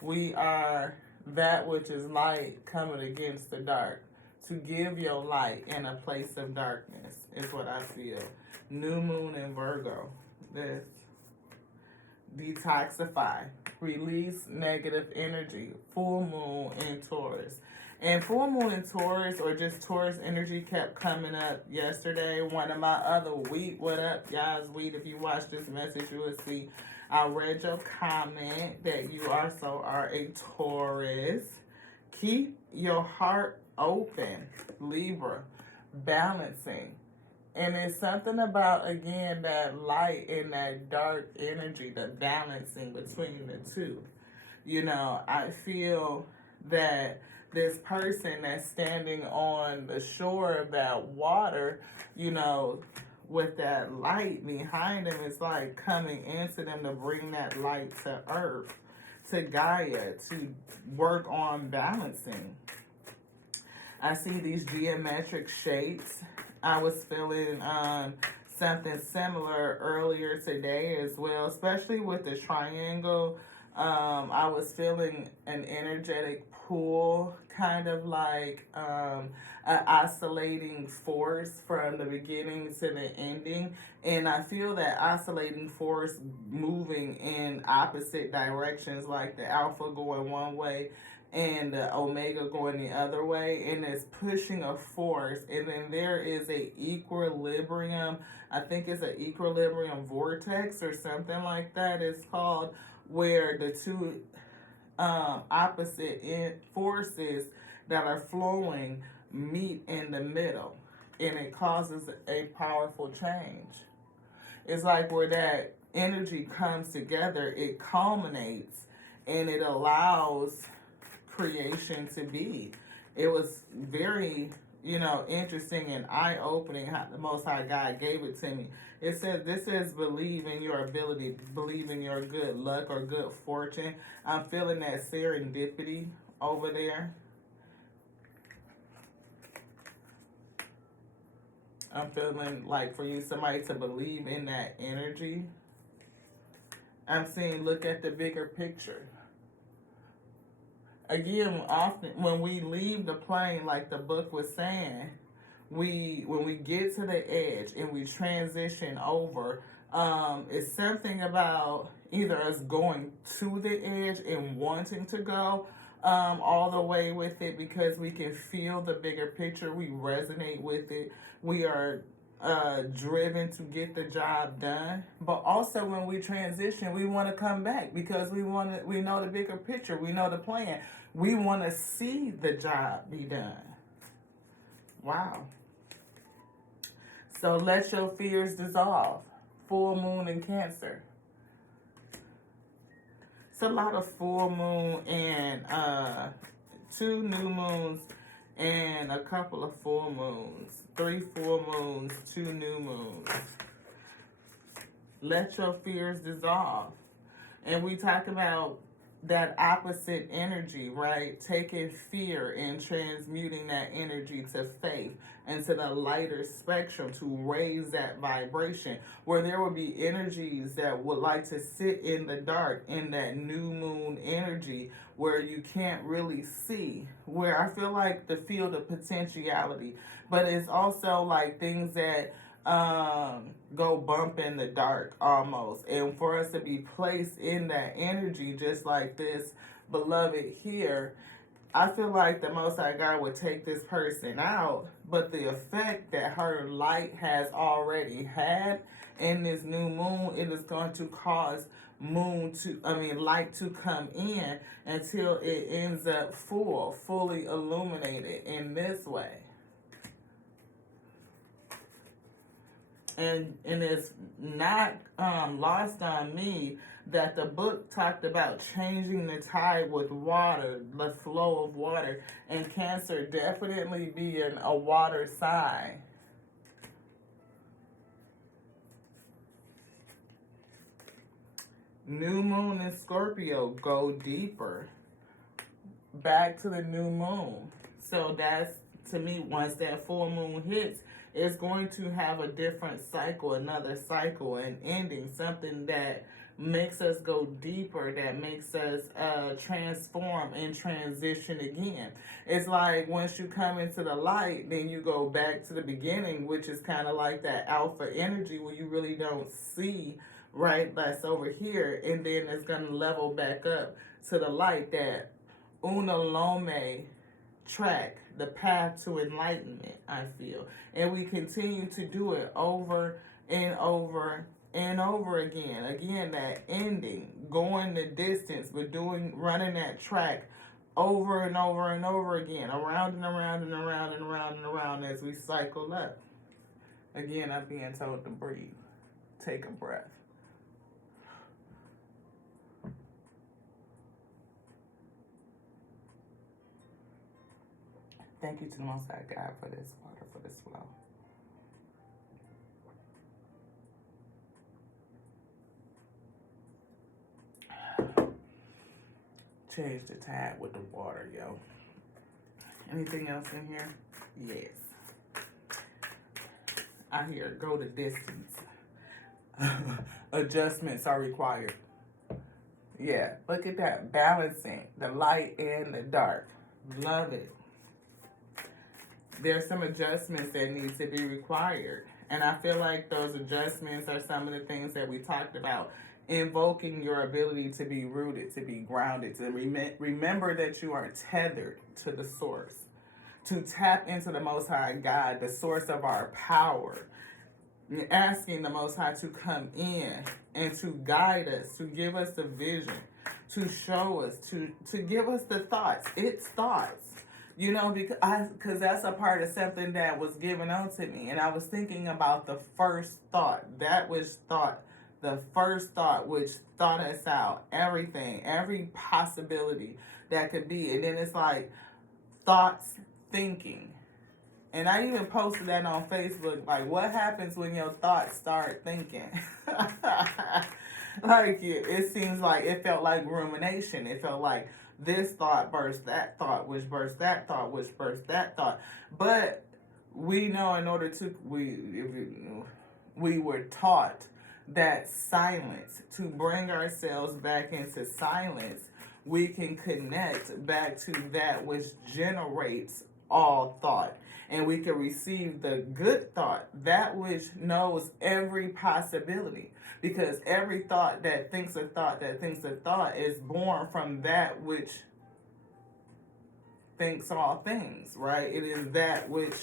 We are that which is light coming against the dark. To give your light in a place of darkness is what I feel. New moon in Virgo. this. Detoxify. Release negative energy. Full moon in Taurus. And full moon in Taurus, or just Taurus energy, kept coming up yesterday. One of my other wheat, what up, guys? Wheat, if you watch this message, you will see I read your comment that you also are a Taurus. Keep your heart open, Libra. Balancing. And it's something about, again, that light and that dark energy, the balancing between the two. You know, I feel that this person that's standing on the shore of that water, you know, with that light behind them, is like coming into them to bring that light to Earth, to Gaia, to work on balancing. I see these geometric shapes. I was feeling something similar earlier today as well, especially with the triangle. I was feeling an energetic pull, kind of like an oscillating force from the beginning to the ending. And I feel that oscillating force moving in opposite directions, like the alpha going one way and the omega going the other way, and it's pushing a force. And then there is a equilibrium, I think it's an equilibrium vortex or something like that it's called, where the two opposite forces that are flowing meet in the middle, and it causes a powerful change. It's like where that energy comes together, it culminates, and it allows creation to be. It was very, interesting and eye-opening how the Most High God gave it to me. It says, this is believe in your ability, believe in your good luck or good fortune. I'm feeling that serendipity over there. I'm feeling like for you, somebody to believe in that energy. I'm seeing look at the bigger picture. Again, often when we leave the plane, like the book was saying, when we get to the edge and we transition over, it's something about either us going to the edge and wanting to go all the way with it, because we can feel the bigger picture, we resonate with it, we are driven to get the job done. But also when we transition, we want to come back because we know the bigger picture, we know the plan, we want to see the job be done. Wow. So let your fears dissolve. Full moon in Cancer. It's a lot of full moon and 2 new moons and a couple of full moons. 3 full moons, 2 new moons. Let your fears dissolve. And we talk about that opposite energy, right? Taking fear and transmuting that energy to faith and to the lighter spectrum to raise that vibration, where there will be energies that would like to sit in the dark in that new moon energy where you can't really see, where I feel like the field of potentiality, but it's also like things that go bump in the dark almost. And for us to be placed in that energy just like this beloved here, I feel like the Most High God would take this person out, but the effect that her light has already had in this new moon, it is going to cause light to come in until it ends up fully illuminated in this way. And it's not lost on me that the book talked about changing the tide with water, the flow of water, and Cancer definitely being a water sign. New moon in Scorpio, go deeper. Back to the new moon. So that's, to me, once that full moon hits, it's going to have a different cycle, another cycle, an ending, something that makes us go deeper, that makes us transform and transition again. It's like once you come into the light, then you go back to the beginning, which is kind of like that alpha energy where you really don't see right? That's over here, and then it's going to level back up to the light, that unalome track, the path to enlightenment, I feel. And we continue to do it over and over and over again. Again, that ending, going the distance, but running that track over and over and over again, around and around and around and around and around as we cycle up. Again, I'm being told to breathe. Take a breath. Thank you to the Most High God for this water, for this flow. Change the tide with the water, yo. Anything else in here? Yes. I hear go the distance. Adjustments are required. Yeah, look at that. Balancing the light and the dark. Love it. There's some adjustments that need to be required. And I feel like those adjustments are some of the things that we talked about. Invoking your ability to be rooted, to be grounded, to remember that you are tethered to the source. To tap into the Most High God, the source of our power. Asking the Most High to come in and to guide us, to give us the vision, to show us, to give us the thoughts. It's thoughts. You know, because that's a part of something that was given unto me. And I was thinking about the first thought. That was thought, the first thought, which thought us out. Everything, every possibility that could be. And then it's like thoughts, thinking. And I even posted that on Facebook. Like, what happens when your thoughts start thinking? Like, it seems like it felt like rumination. It felt like this thought burst that thought, which burst that thought, which burst that thought. But we know in order to, we were taught that silence, to bring ourselves back into silence, we can connect back to that which generates all thought. And we can receive the good thought, that which knows every possibility. Because every thought that thinks a thought that thinks a thought is born from that which thinks all things, right? It is that which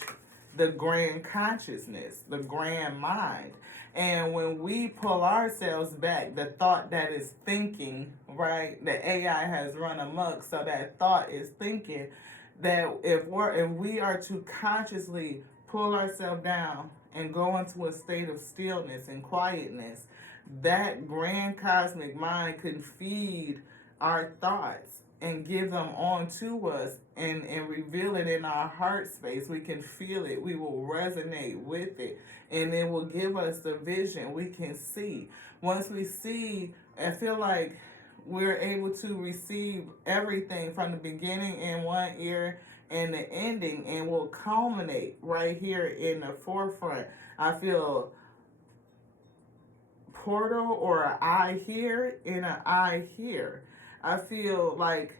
the grand consciousness, the grand mind. And when we pull ourselves back, the thought that is thinking, right? The AI has run amok, so that thought is thinking. That if we are to consciously pull ourselves down and go into a state of stillness and quietness, that grand cosmic mind can feed our thoughts and give them onto us and reveal it in our heart space. We can feel it. We will resonate with it. And it will give us the vision. We can see. Once we see, I feel like we're able to receive everything from the beginning in one ear and the ending, and will culminate right here in the forefront. I feel portal or an eye here and an eye here. I feel like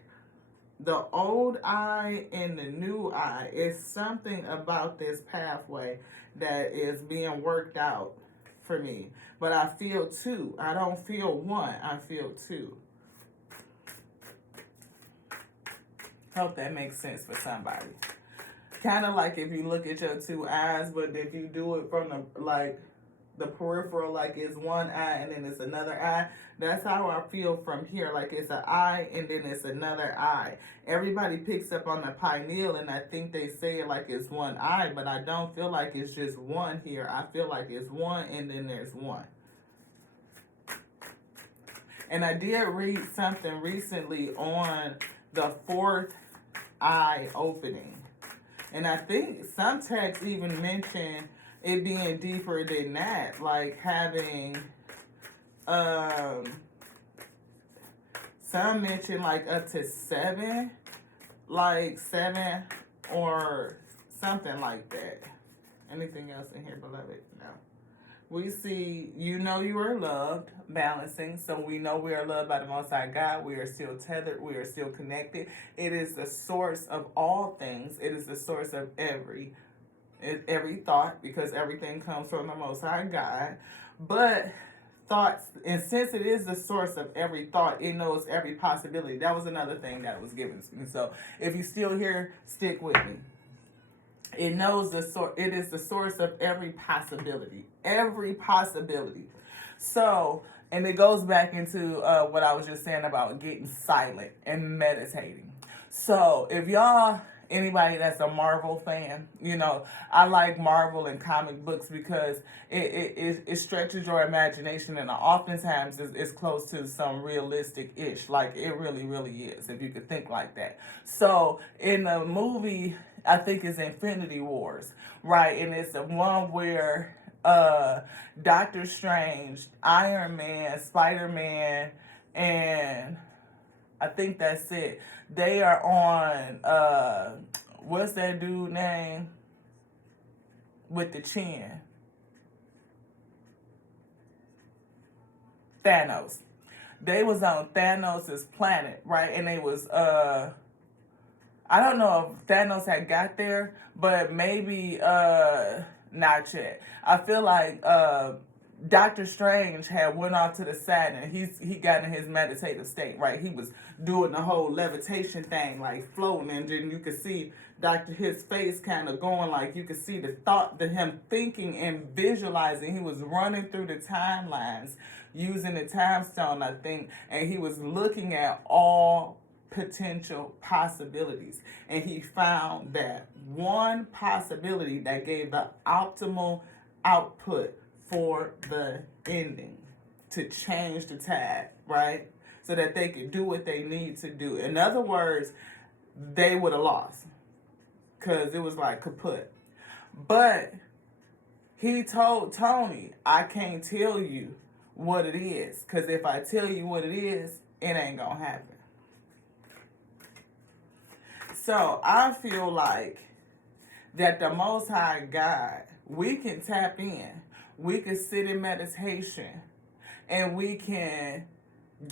the old eye and the new eye is something about this pathway that is being worked out for me. But I feel two. I don't feel one. I feel two. Hope that makes sense for somebody. Kind of like if you look at your two eyes, but if you do it from the peripheral, like it's one eye and then it's another eye. That's how I feel from here. Like it's an eye and then it's another eye. Everybody picks up on the pineal and I think they say it like it's one eye, but I don't feel like it's just one here. I feel like it's one and then there's one. And I did read something recently on the fourth eye opening. And I think some texts even mention it being deeper than that, like having some mention like up to seven or something like that. Anything else in here, beloved? No. We see, you know you are loved, balancing. So we know we are loved by the Most High God. We are still tethered. We are still connected. It is the source of all things. It is the source of every thought, because everything comes from the Most High God. But thoughts, and since it is the source of every thought, it knows every possibility. That was another thing that was given to me. So if you still here, stick with me. It knows the source. It is the source of every possibility. Every possibility. So, and it goes back into what I was just saying about getting silent and meditating. So, if y'all, anybody that's a Marvel fan, you know, I like Marvel and comic books because it stretches your imagination, and oftentimes it's close to some realistic-ish. Like, it really, really is, if you could think like that. So, in the movie, I think it's Infinity Wars, right? And it's the one where Doctor Strange, Iron Man, Spider-Man, and I think that's it. They are on what's that dude name with the chin? Thanos. They was on Thanos' planet, right? And they was I don't know if Thanos had got there, but maybe not yet. I feel like Doctor Strange had went off to the side and he got in his meditative state, right? He was doing the whole levitation thing, like floating, and then you could see his face kind of going, like you could see the thought, him thinking and visualizing. He was running through the timelines using the time stone, I think, and he was looking at all potential possibilities, and he found that one possibility that gave the optimal output for the ending to change the tide, right? So that they could do what they need to do. In other words, they would have lost because it was like kaput. But he told Tony, I can't tell you what it is, because if I tell you what it is, it ain't gonna happen. So I feel like that the Most High God, we can tap in, we can sit in meditation, and we can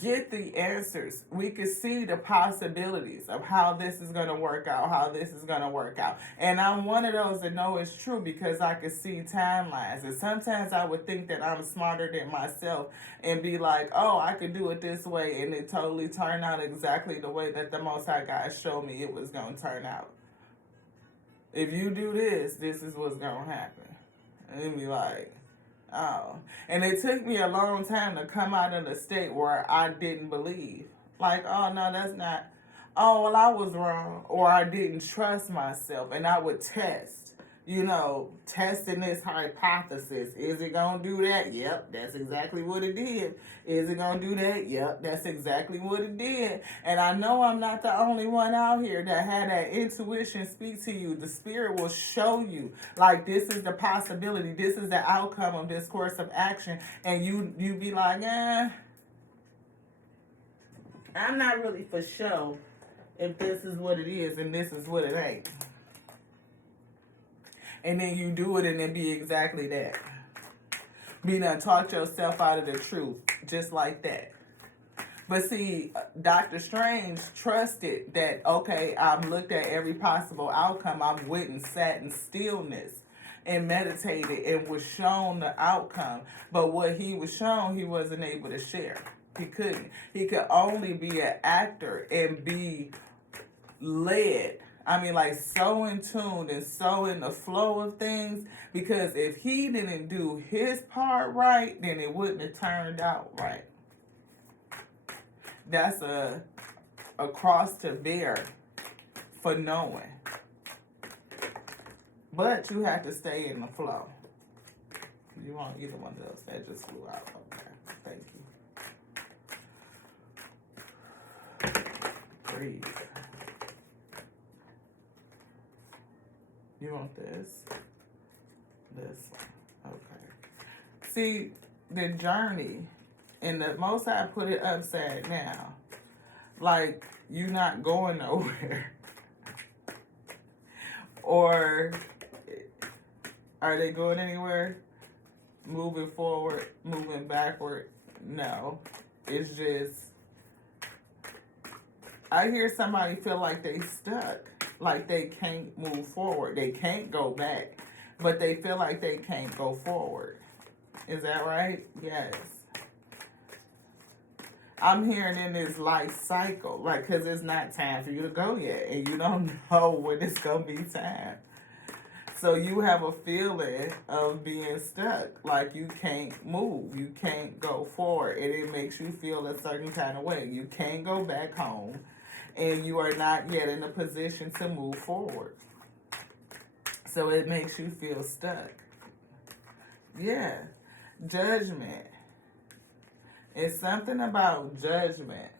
get the answers. We can see the possibilities of how this is going to work out, how this is going to work out. And I'm one of those that know it's true because I can see timelines. And sometimes I would think that I'm smarter than myself and be like, oh, I could do it this way, and it totally turned out exactly the way that the Most High God showed me it was going to turn out. If you do this, this is what's going to happen. And it'd be like, oh. And it took me a long time to come out of the state where I didn't believe. Like, oh, no, that's not. Oh, well, I was wrong. Or I didn't trust myself. And I would test, testing this hypothesis. Is it going to do that? Yep, that's exactly what it did. Is it going to do that? Yep, that's exactly what it did. And I know I'm not the only one out here that had that intuition speak to you. The Spirit will show you, like, this is the possibility. This is the outcome of this course of action. And you be like, I'm not really for sure if this is what it is and this is what it ain't. And then you do it and it be exactly that. Be done talk yourself out of the truth, just like that. But see, Dr. Strange trusted that, okay, I've looked at every possible outcome. I've went and sat in stillness and meditated and was shown the outcome. But what he was shown, he wasn't able to share. He couldn't. He could only be an actor and be led. I mean, like, so in tune and so in the flow of things, because if he didn't do his part right, then it wouldn't have turned out right. That's a cross to bear for knowing. But you have to stay in the flow. You want either one of those? That just flew out. Okay, thank you. Breathe. You want this? This one. Okay. See, the journey, and the Most High put it upside down. Like, you're not going nowhere. Or are they going anywhere? Moving forward, moving backward? No. It's just, I hear somebody feel like they stuck. Like they can't move forward. They can't go back. But they feel like they can't go forward. Is that right? Yes. I'm hearing in this life cycle, like, because it's not time for you to go yet, and you don't know when it's going to be time. So you have a feeling of being stuck, like you can't move, you can't go forward, and it makes you feel a certain kind of way. You can't go back home, and you are not yet in a position to move forward. So it makes you feel stuck. Yeah, judgment. It's something about judgment.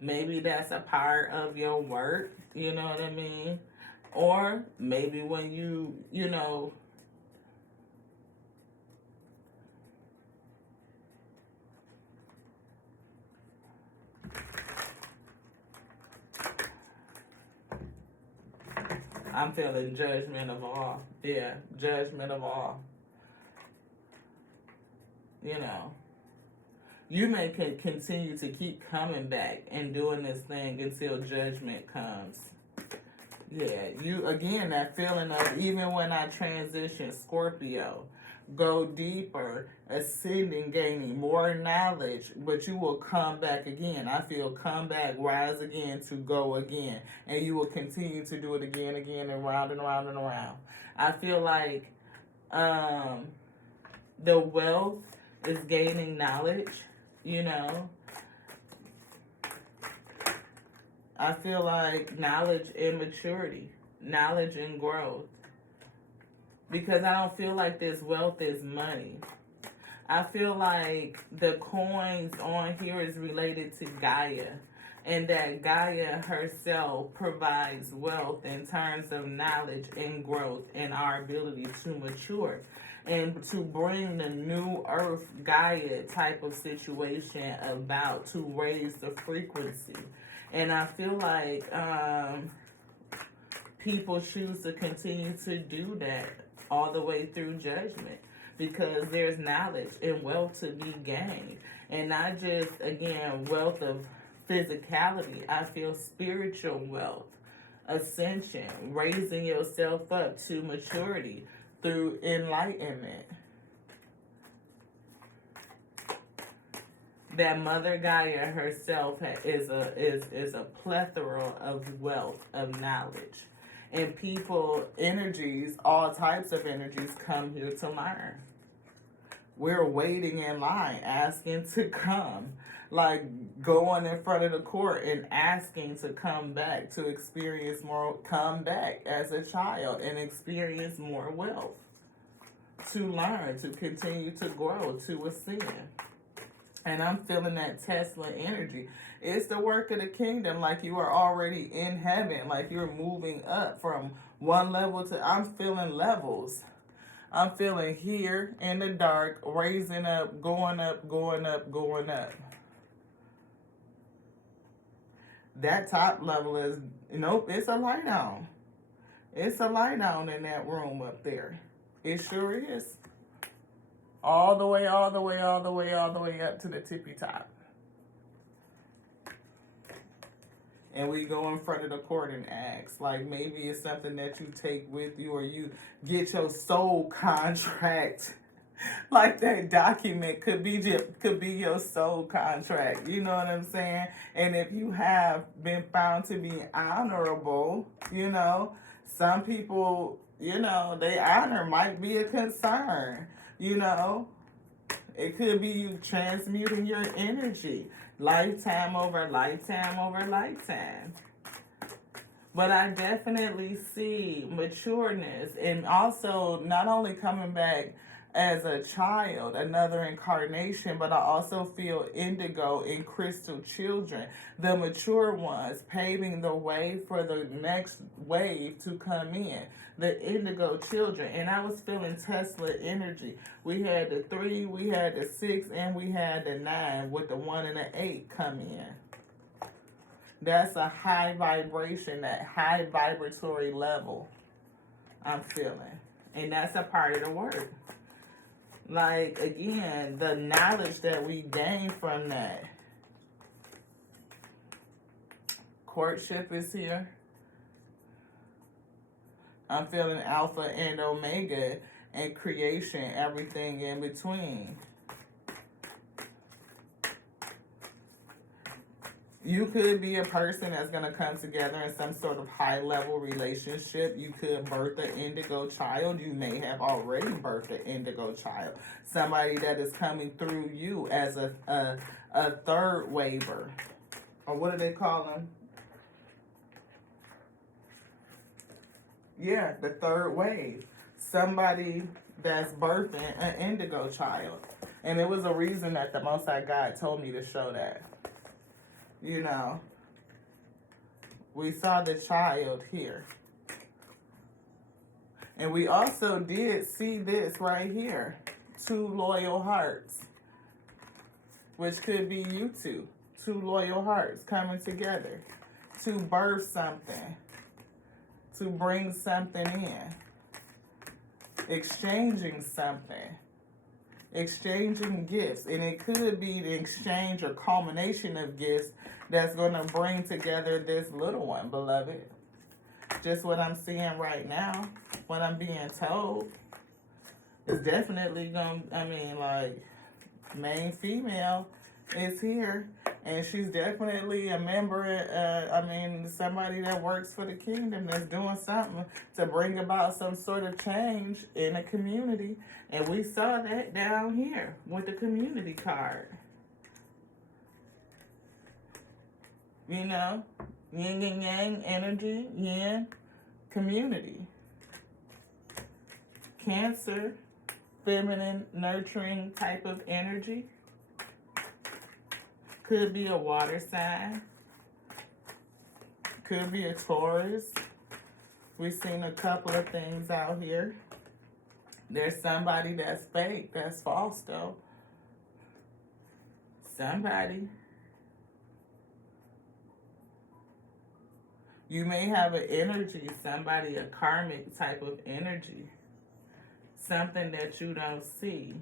Maybe that's a part of your work, you know what I mean? Or maybe when you know, I'm feeling judgment of all. Yeah, judgment of all. You know, you may continue to keep coming back and doing this thing until judgment comes. Yeah, you again, that feeling of even when I transition Scorpio, go deeper, ascending, gaining more knowledge, but you will come back again. I feel come back, rise again to go again. And you will continue to do it again, and round and round and around. I feel like the wealth is gaining knowledge, you know. I feel like knowledge and maturity, knowledge and growth. Because I don't feel like this wealth is money. I feel like the coins on here is related to Gaia. And that Gaia herself provides wealth in terms of knowledge and growth and our ability to mature. And to bring the new earth Gaia type of situation about to raise the frequency. And I feel like people choose to continue to do that all the way through judgment because there's knowledge and wealth to be gained. And not just, again, wealth of physicality. I feel spiritual wealth, ascension, raising yourself up to maturity through enlightenment. That Mother Gaia herself is a plethora of wealth, of knowledge. And people, energies, all types of energies come here to learn. We're waiting in line, asking to come. Like going in front of the court and asking to come back, to experience more, come back as a child and experience more wealth. To learn, to continue to grow, to ascend. And I'm feeling that Tesla energy. It's the work of the kingdom, like you are already in heaven, like you're moving up from one level to, I'm feeling levels. I'm feeling here in the dark, raising up, going up, going up, going up. That top level is, nope, it's a light on. It's a light on in that room up there. It sure is. All the way, all the way, all the way, all the way up to the tippy top. And we go in front of the court and ask. Like maybe it's something that you take with you or you get your soul contract. Like that document could be your soul contract. You know what I'm saying? And if you have been found to be honorable, you know, some people, you know, they honor might be a concern. You know, it could be you transmuting your energy. Lifetime over lifetime over lifetime. But I definitely see matureness and also not only coming back as a child, another incarnation, but I also feel indigo and crystal children, the mature ones, paving the way for the next wave to come in, the indigo children. And I was feeling Tesla energy. We had the 3, we had the 6, and we had the 9 with the 1 and the 8 come in. That's a high vibration, that high vibratory level I'm feeling. And that's a part of the work. Like, again, the knowledge that we gain from that. Courtship is here. I'm feeling Alpha and Omega and creation, everything in between. You could be a person that's going to come together in some sort of high-level relationship. You could birth an indigo child. You may have already birthed an indigo child. Somebody that is coming through you as a third waver. Or what do they call them? Yeah, the third wave. Somebody that's birthing an indigo child. And it was a reason that the Most High God told me to show that. You know, we saw the child here. And we also did see this right here. 2 loyal hearts. Which could be you two. 2 loyal hearts coming together. To birth something. To bring something in. Exchanging something. Exchanging gifts. And it could be the exchange or culmination of gifts that's going to bring together this little one, beloved. Just what I'm seeing right now, what I'm being told, is definitely going to, I mean, like, main female is here. And she's definitely a member, somebody that works for the kingdom that's doing something to bring about some sort of change in a community. And we saw that down here with the community card. You know, yin and yang energy, yin, community. Cancer, feminine, nurturing type of energy. Could be a water sign. Could be a Taurus. We've seen a couple of things out here. There's somebody that's fake, that's false though. Somebody. You may have an energy, somebody, a karmic type of energy. Something that you don't see.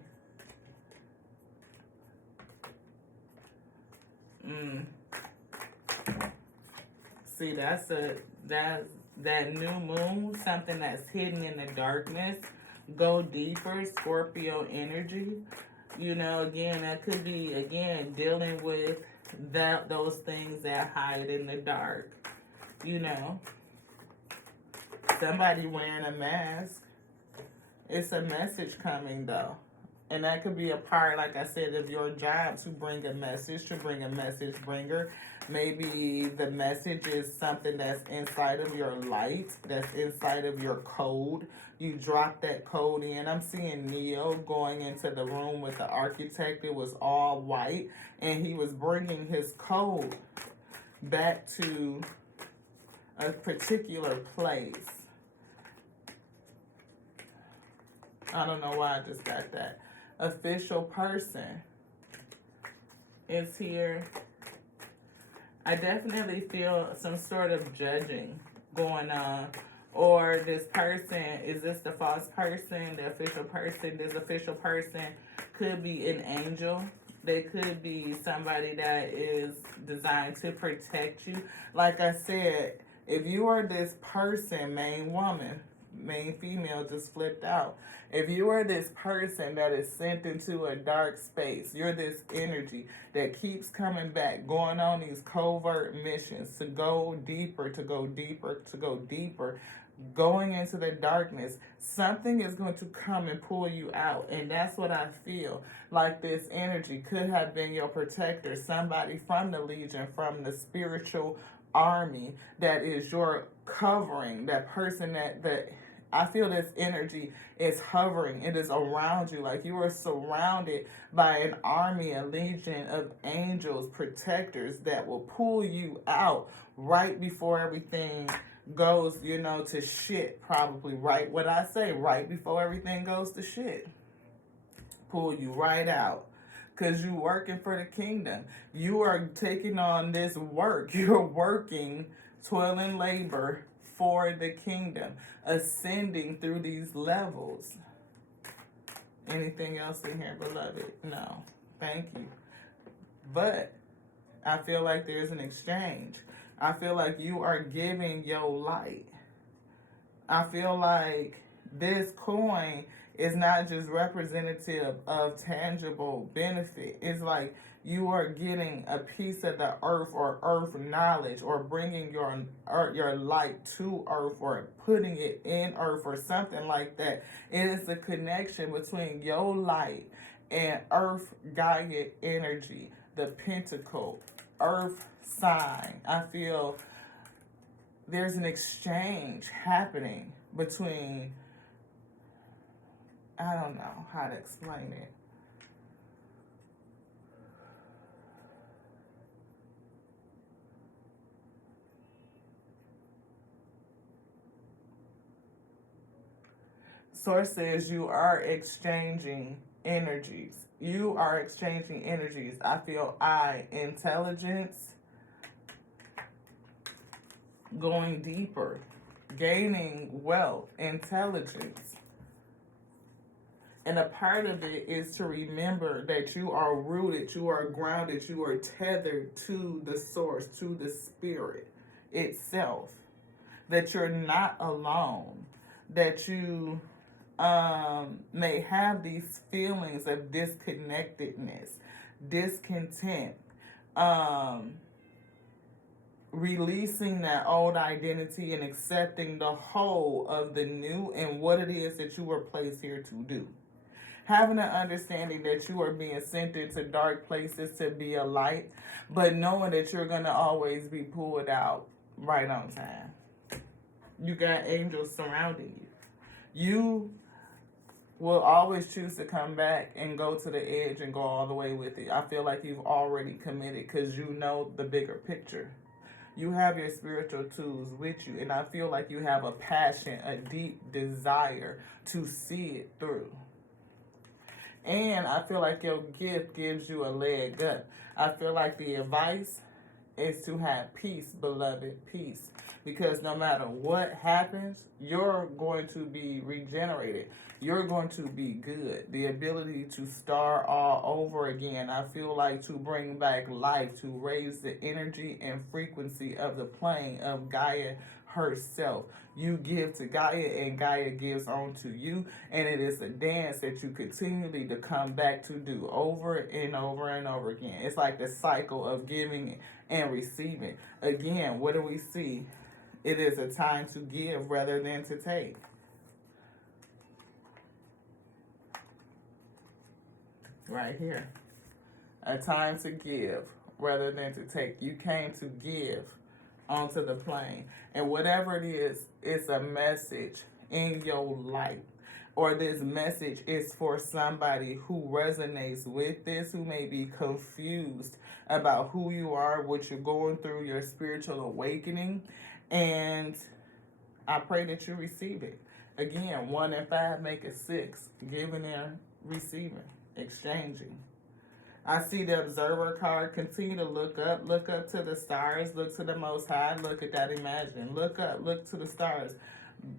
See, that's that new moon, something that's hidden in the darkness. Go deeper, Scorpio energy. You know, again, that could be, again, dealing with those things that hide in the dark. You know, somebody wearing a mask. It's a message coming, though. And that could be a part, like I said, of your job to bring a message, to bring a message bringer. Maybe the message is something that's inside of your light, that's inside of your code. You drop that code in. I'm seeing Neo going into the room with the architect. It was all white. And he was bringing his code back to a particular place. I don't know why I just got that. Official person is here. I definitely feel some sort of judging going on. Or this person, is this the false person, the official person? This official person could be an angel. They could be somebody that is designed to protect you. Like I said, if you are this person, main woman, main female just flipped out. If you are this person that is sent into a dark space, you're this energy that keeps coming back, going on these covert missions to go deeper, to go deeper, to go deeper, going into the darkness, something is going to come and pull you out. And that's what I feel. Like this energy could have been your protector, somebody from the Legion, from the spiritual army that is your covering, that person that I feel this energy is hovering. It is around you. Like you are surrounded by an army, a legion of angels, protectors that will pull you out right before everything goes, to shit, probably. Right what I say, right before everything goes to shit. Pull you right out. Because you're working for the kingdom. You are taking on this work. You're working, toiling labor for the kingdom, ascending through these levels. Anything else in here, beloved? No. Thank you. But I feel like there's an exchange. I feel like you are giving your light. I feel like this coin is not just representative of tangible benefit. It's like you are getting a piece of the earth or earth knowledge, or bringing your light to earth, or putting it in earth, or something like that. It is a connection between your light and earth Gaia energy, the pentacle, earth sign. I feel there's an exchange happening between, I don't know how to explain it. Source says you are exchanging energies. You are exchanging energies. I feel intelligence, going deeper, gaining wealth, intelligence. And a part of it is to remember that you are rooted, you are grounded, you are tethered to the source, to the spirit itself. That you're not alone. That you may have these feelings of disconnectedness, discontent, releasing that old identity and accepting the whole of the new and what it is that you were placed here to do. Having an understanding that you are being sent into dark places to be a light, but knowing that you're going to always be pulled out right on time. You got angels surrounding you. You will always choose to come back and go to the edge and go all the way with it. I feel like you've already committed because you know the bigger picture. You have your spiritual tools with you, and I feel like you have a passion, a deep desire to see it through. And I feel like your gift gives you a leg up. I feel like the advice is to have peace, beloved, peace. Because no matter what happens, you're going to be regenerated. You're going to be good. The ability to start all over again. I feel like to bring back life, to raise the energy and frequency of the plane of Gaia herself. You give to Gaia and Gaia gives on to you, and it is a dance that you continually to come back to do over and over and over again. It's like the cycle of giving and receiving. Again, what do we see? It is a time to give rather than to take. Right here. A time to give rather than to take. You came to give onto the plane. And whatever it is, it's a message in your life. Or this message is for somebody who resonates with this, who may be confused about who you are, what you're going through, your spiritual awakening. And I pray that you receive it. Again, 1 and 5 make it 6. Giving and receiving, exchanging. I see the observer card. Continue to look up to the stars, look to the Most High, look at that imagine. Look up, look to the stars,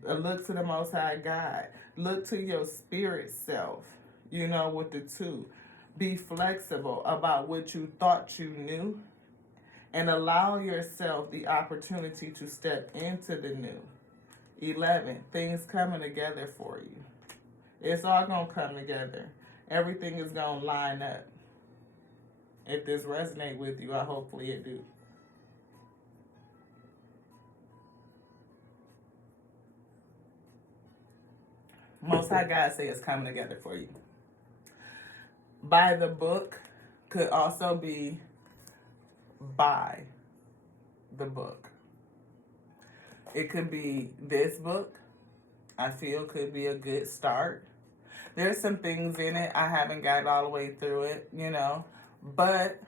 look to the Most High God, look to your spirit self, with the 2. Be flexible about what you thought you knew and allow yourself the opportunity to step into the new. 11, things coming together for you. It's all going to come together. Everything is going to line up. If this resonates with you, hopefully it do. Most High God say it's coming together for you. By the book could also be buy the book. It could be this book. I feel could be a good start. There's some things in it. I haven't got all the way through it, but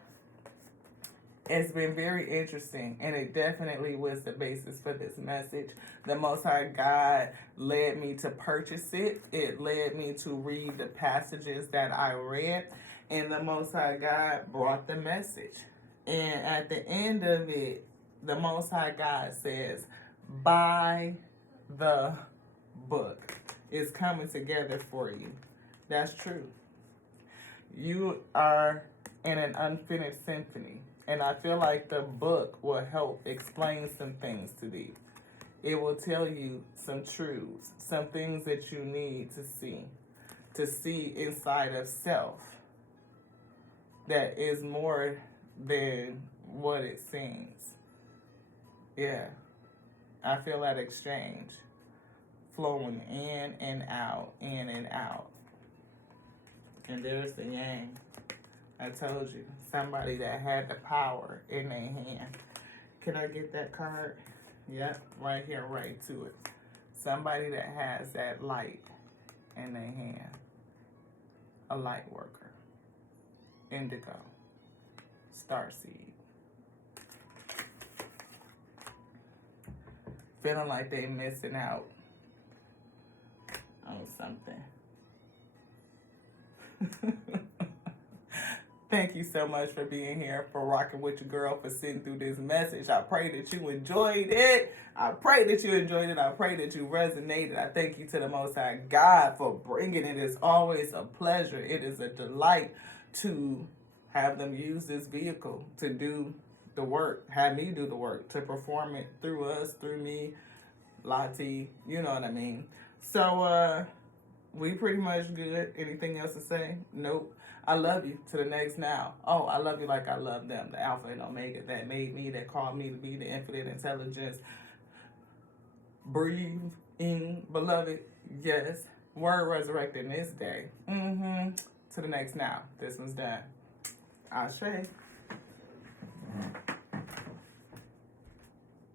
it's been very interesting, and it definitely was the basis for this message. The Most High God led me to purchase it. It led me to read the passages that I read, and the Most High God brought the message. And at the end of it, the Most High God says, buy the book. It's coming together for you. That's true. You are in an unfinished symphony. And I feel like the book will help explain some things to thee. It will tell you some truths, some things that you need to see. to see inside of self that is more than what it seems. Yeah. I feel that exchange flowing in and out, in and out. And there's the yang. I told you, somebody that had the power in their hand. Can I get that card? Yep, right here, right to it. Somebody that has that light in their hand. A light worker. Indigo. Starseed. Feeling like they missing out on something. Thank you so much for being here, for rocking with your girl, for sitting through this message. I pray that you enjoyed it. I pray that you enjoyed it. I pray that you resonated. I thank you to the Most High God for bringing it. It's always a pleasure. It is a delight to have them use this vehicle to do the work, have me do the work, to perform it through us, through me, Lati, you know what I mean. So, we pretty much good. Anything else to say? Nope. I love you to the next now. Oh, I love you like I love them. The Alpha and Omega that made me, that called me to be the infinite intelligence. Breathe in, beloved. Yes. Word resurrected this day. To the next now. This one's done. Ashe.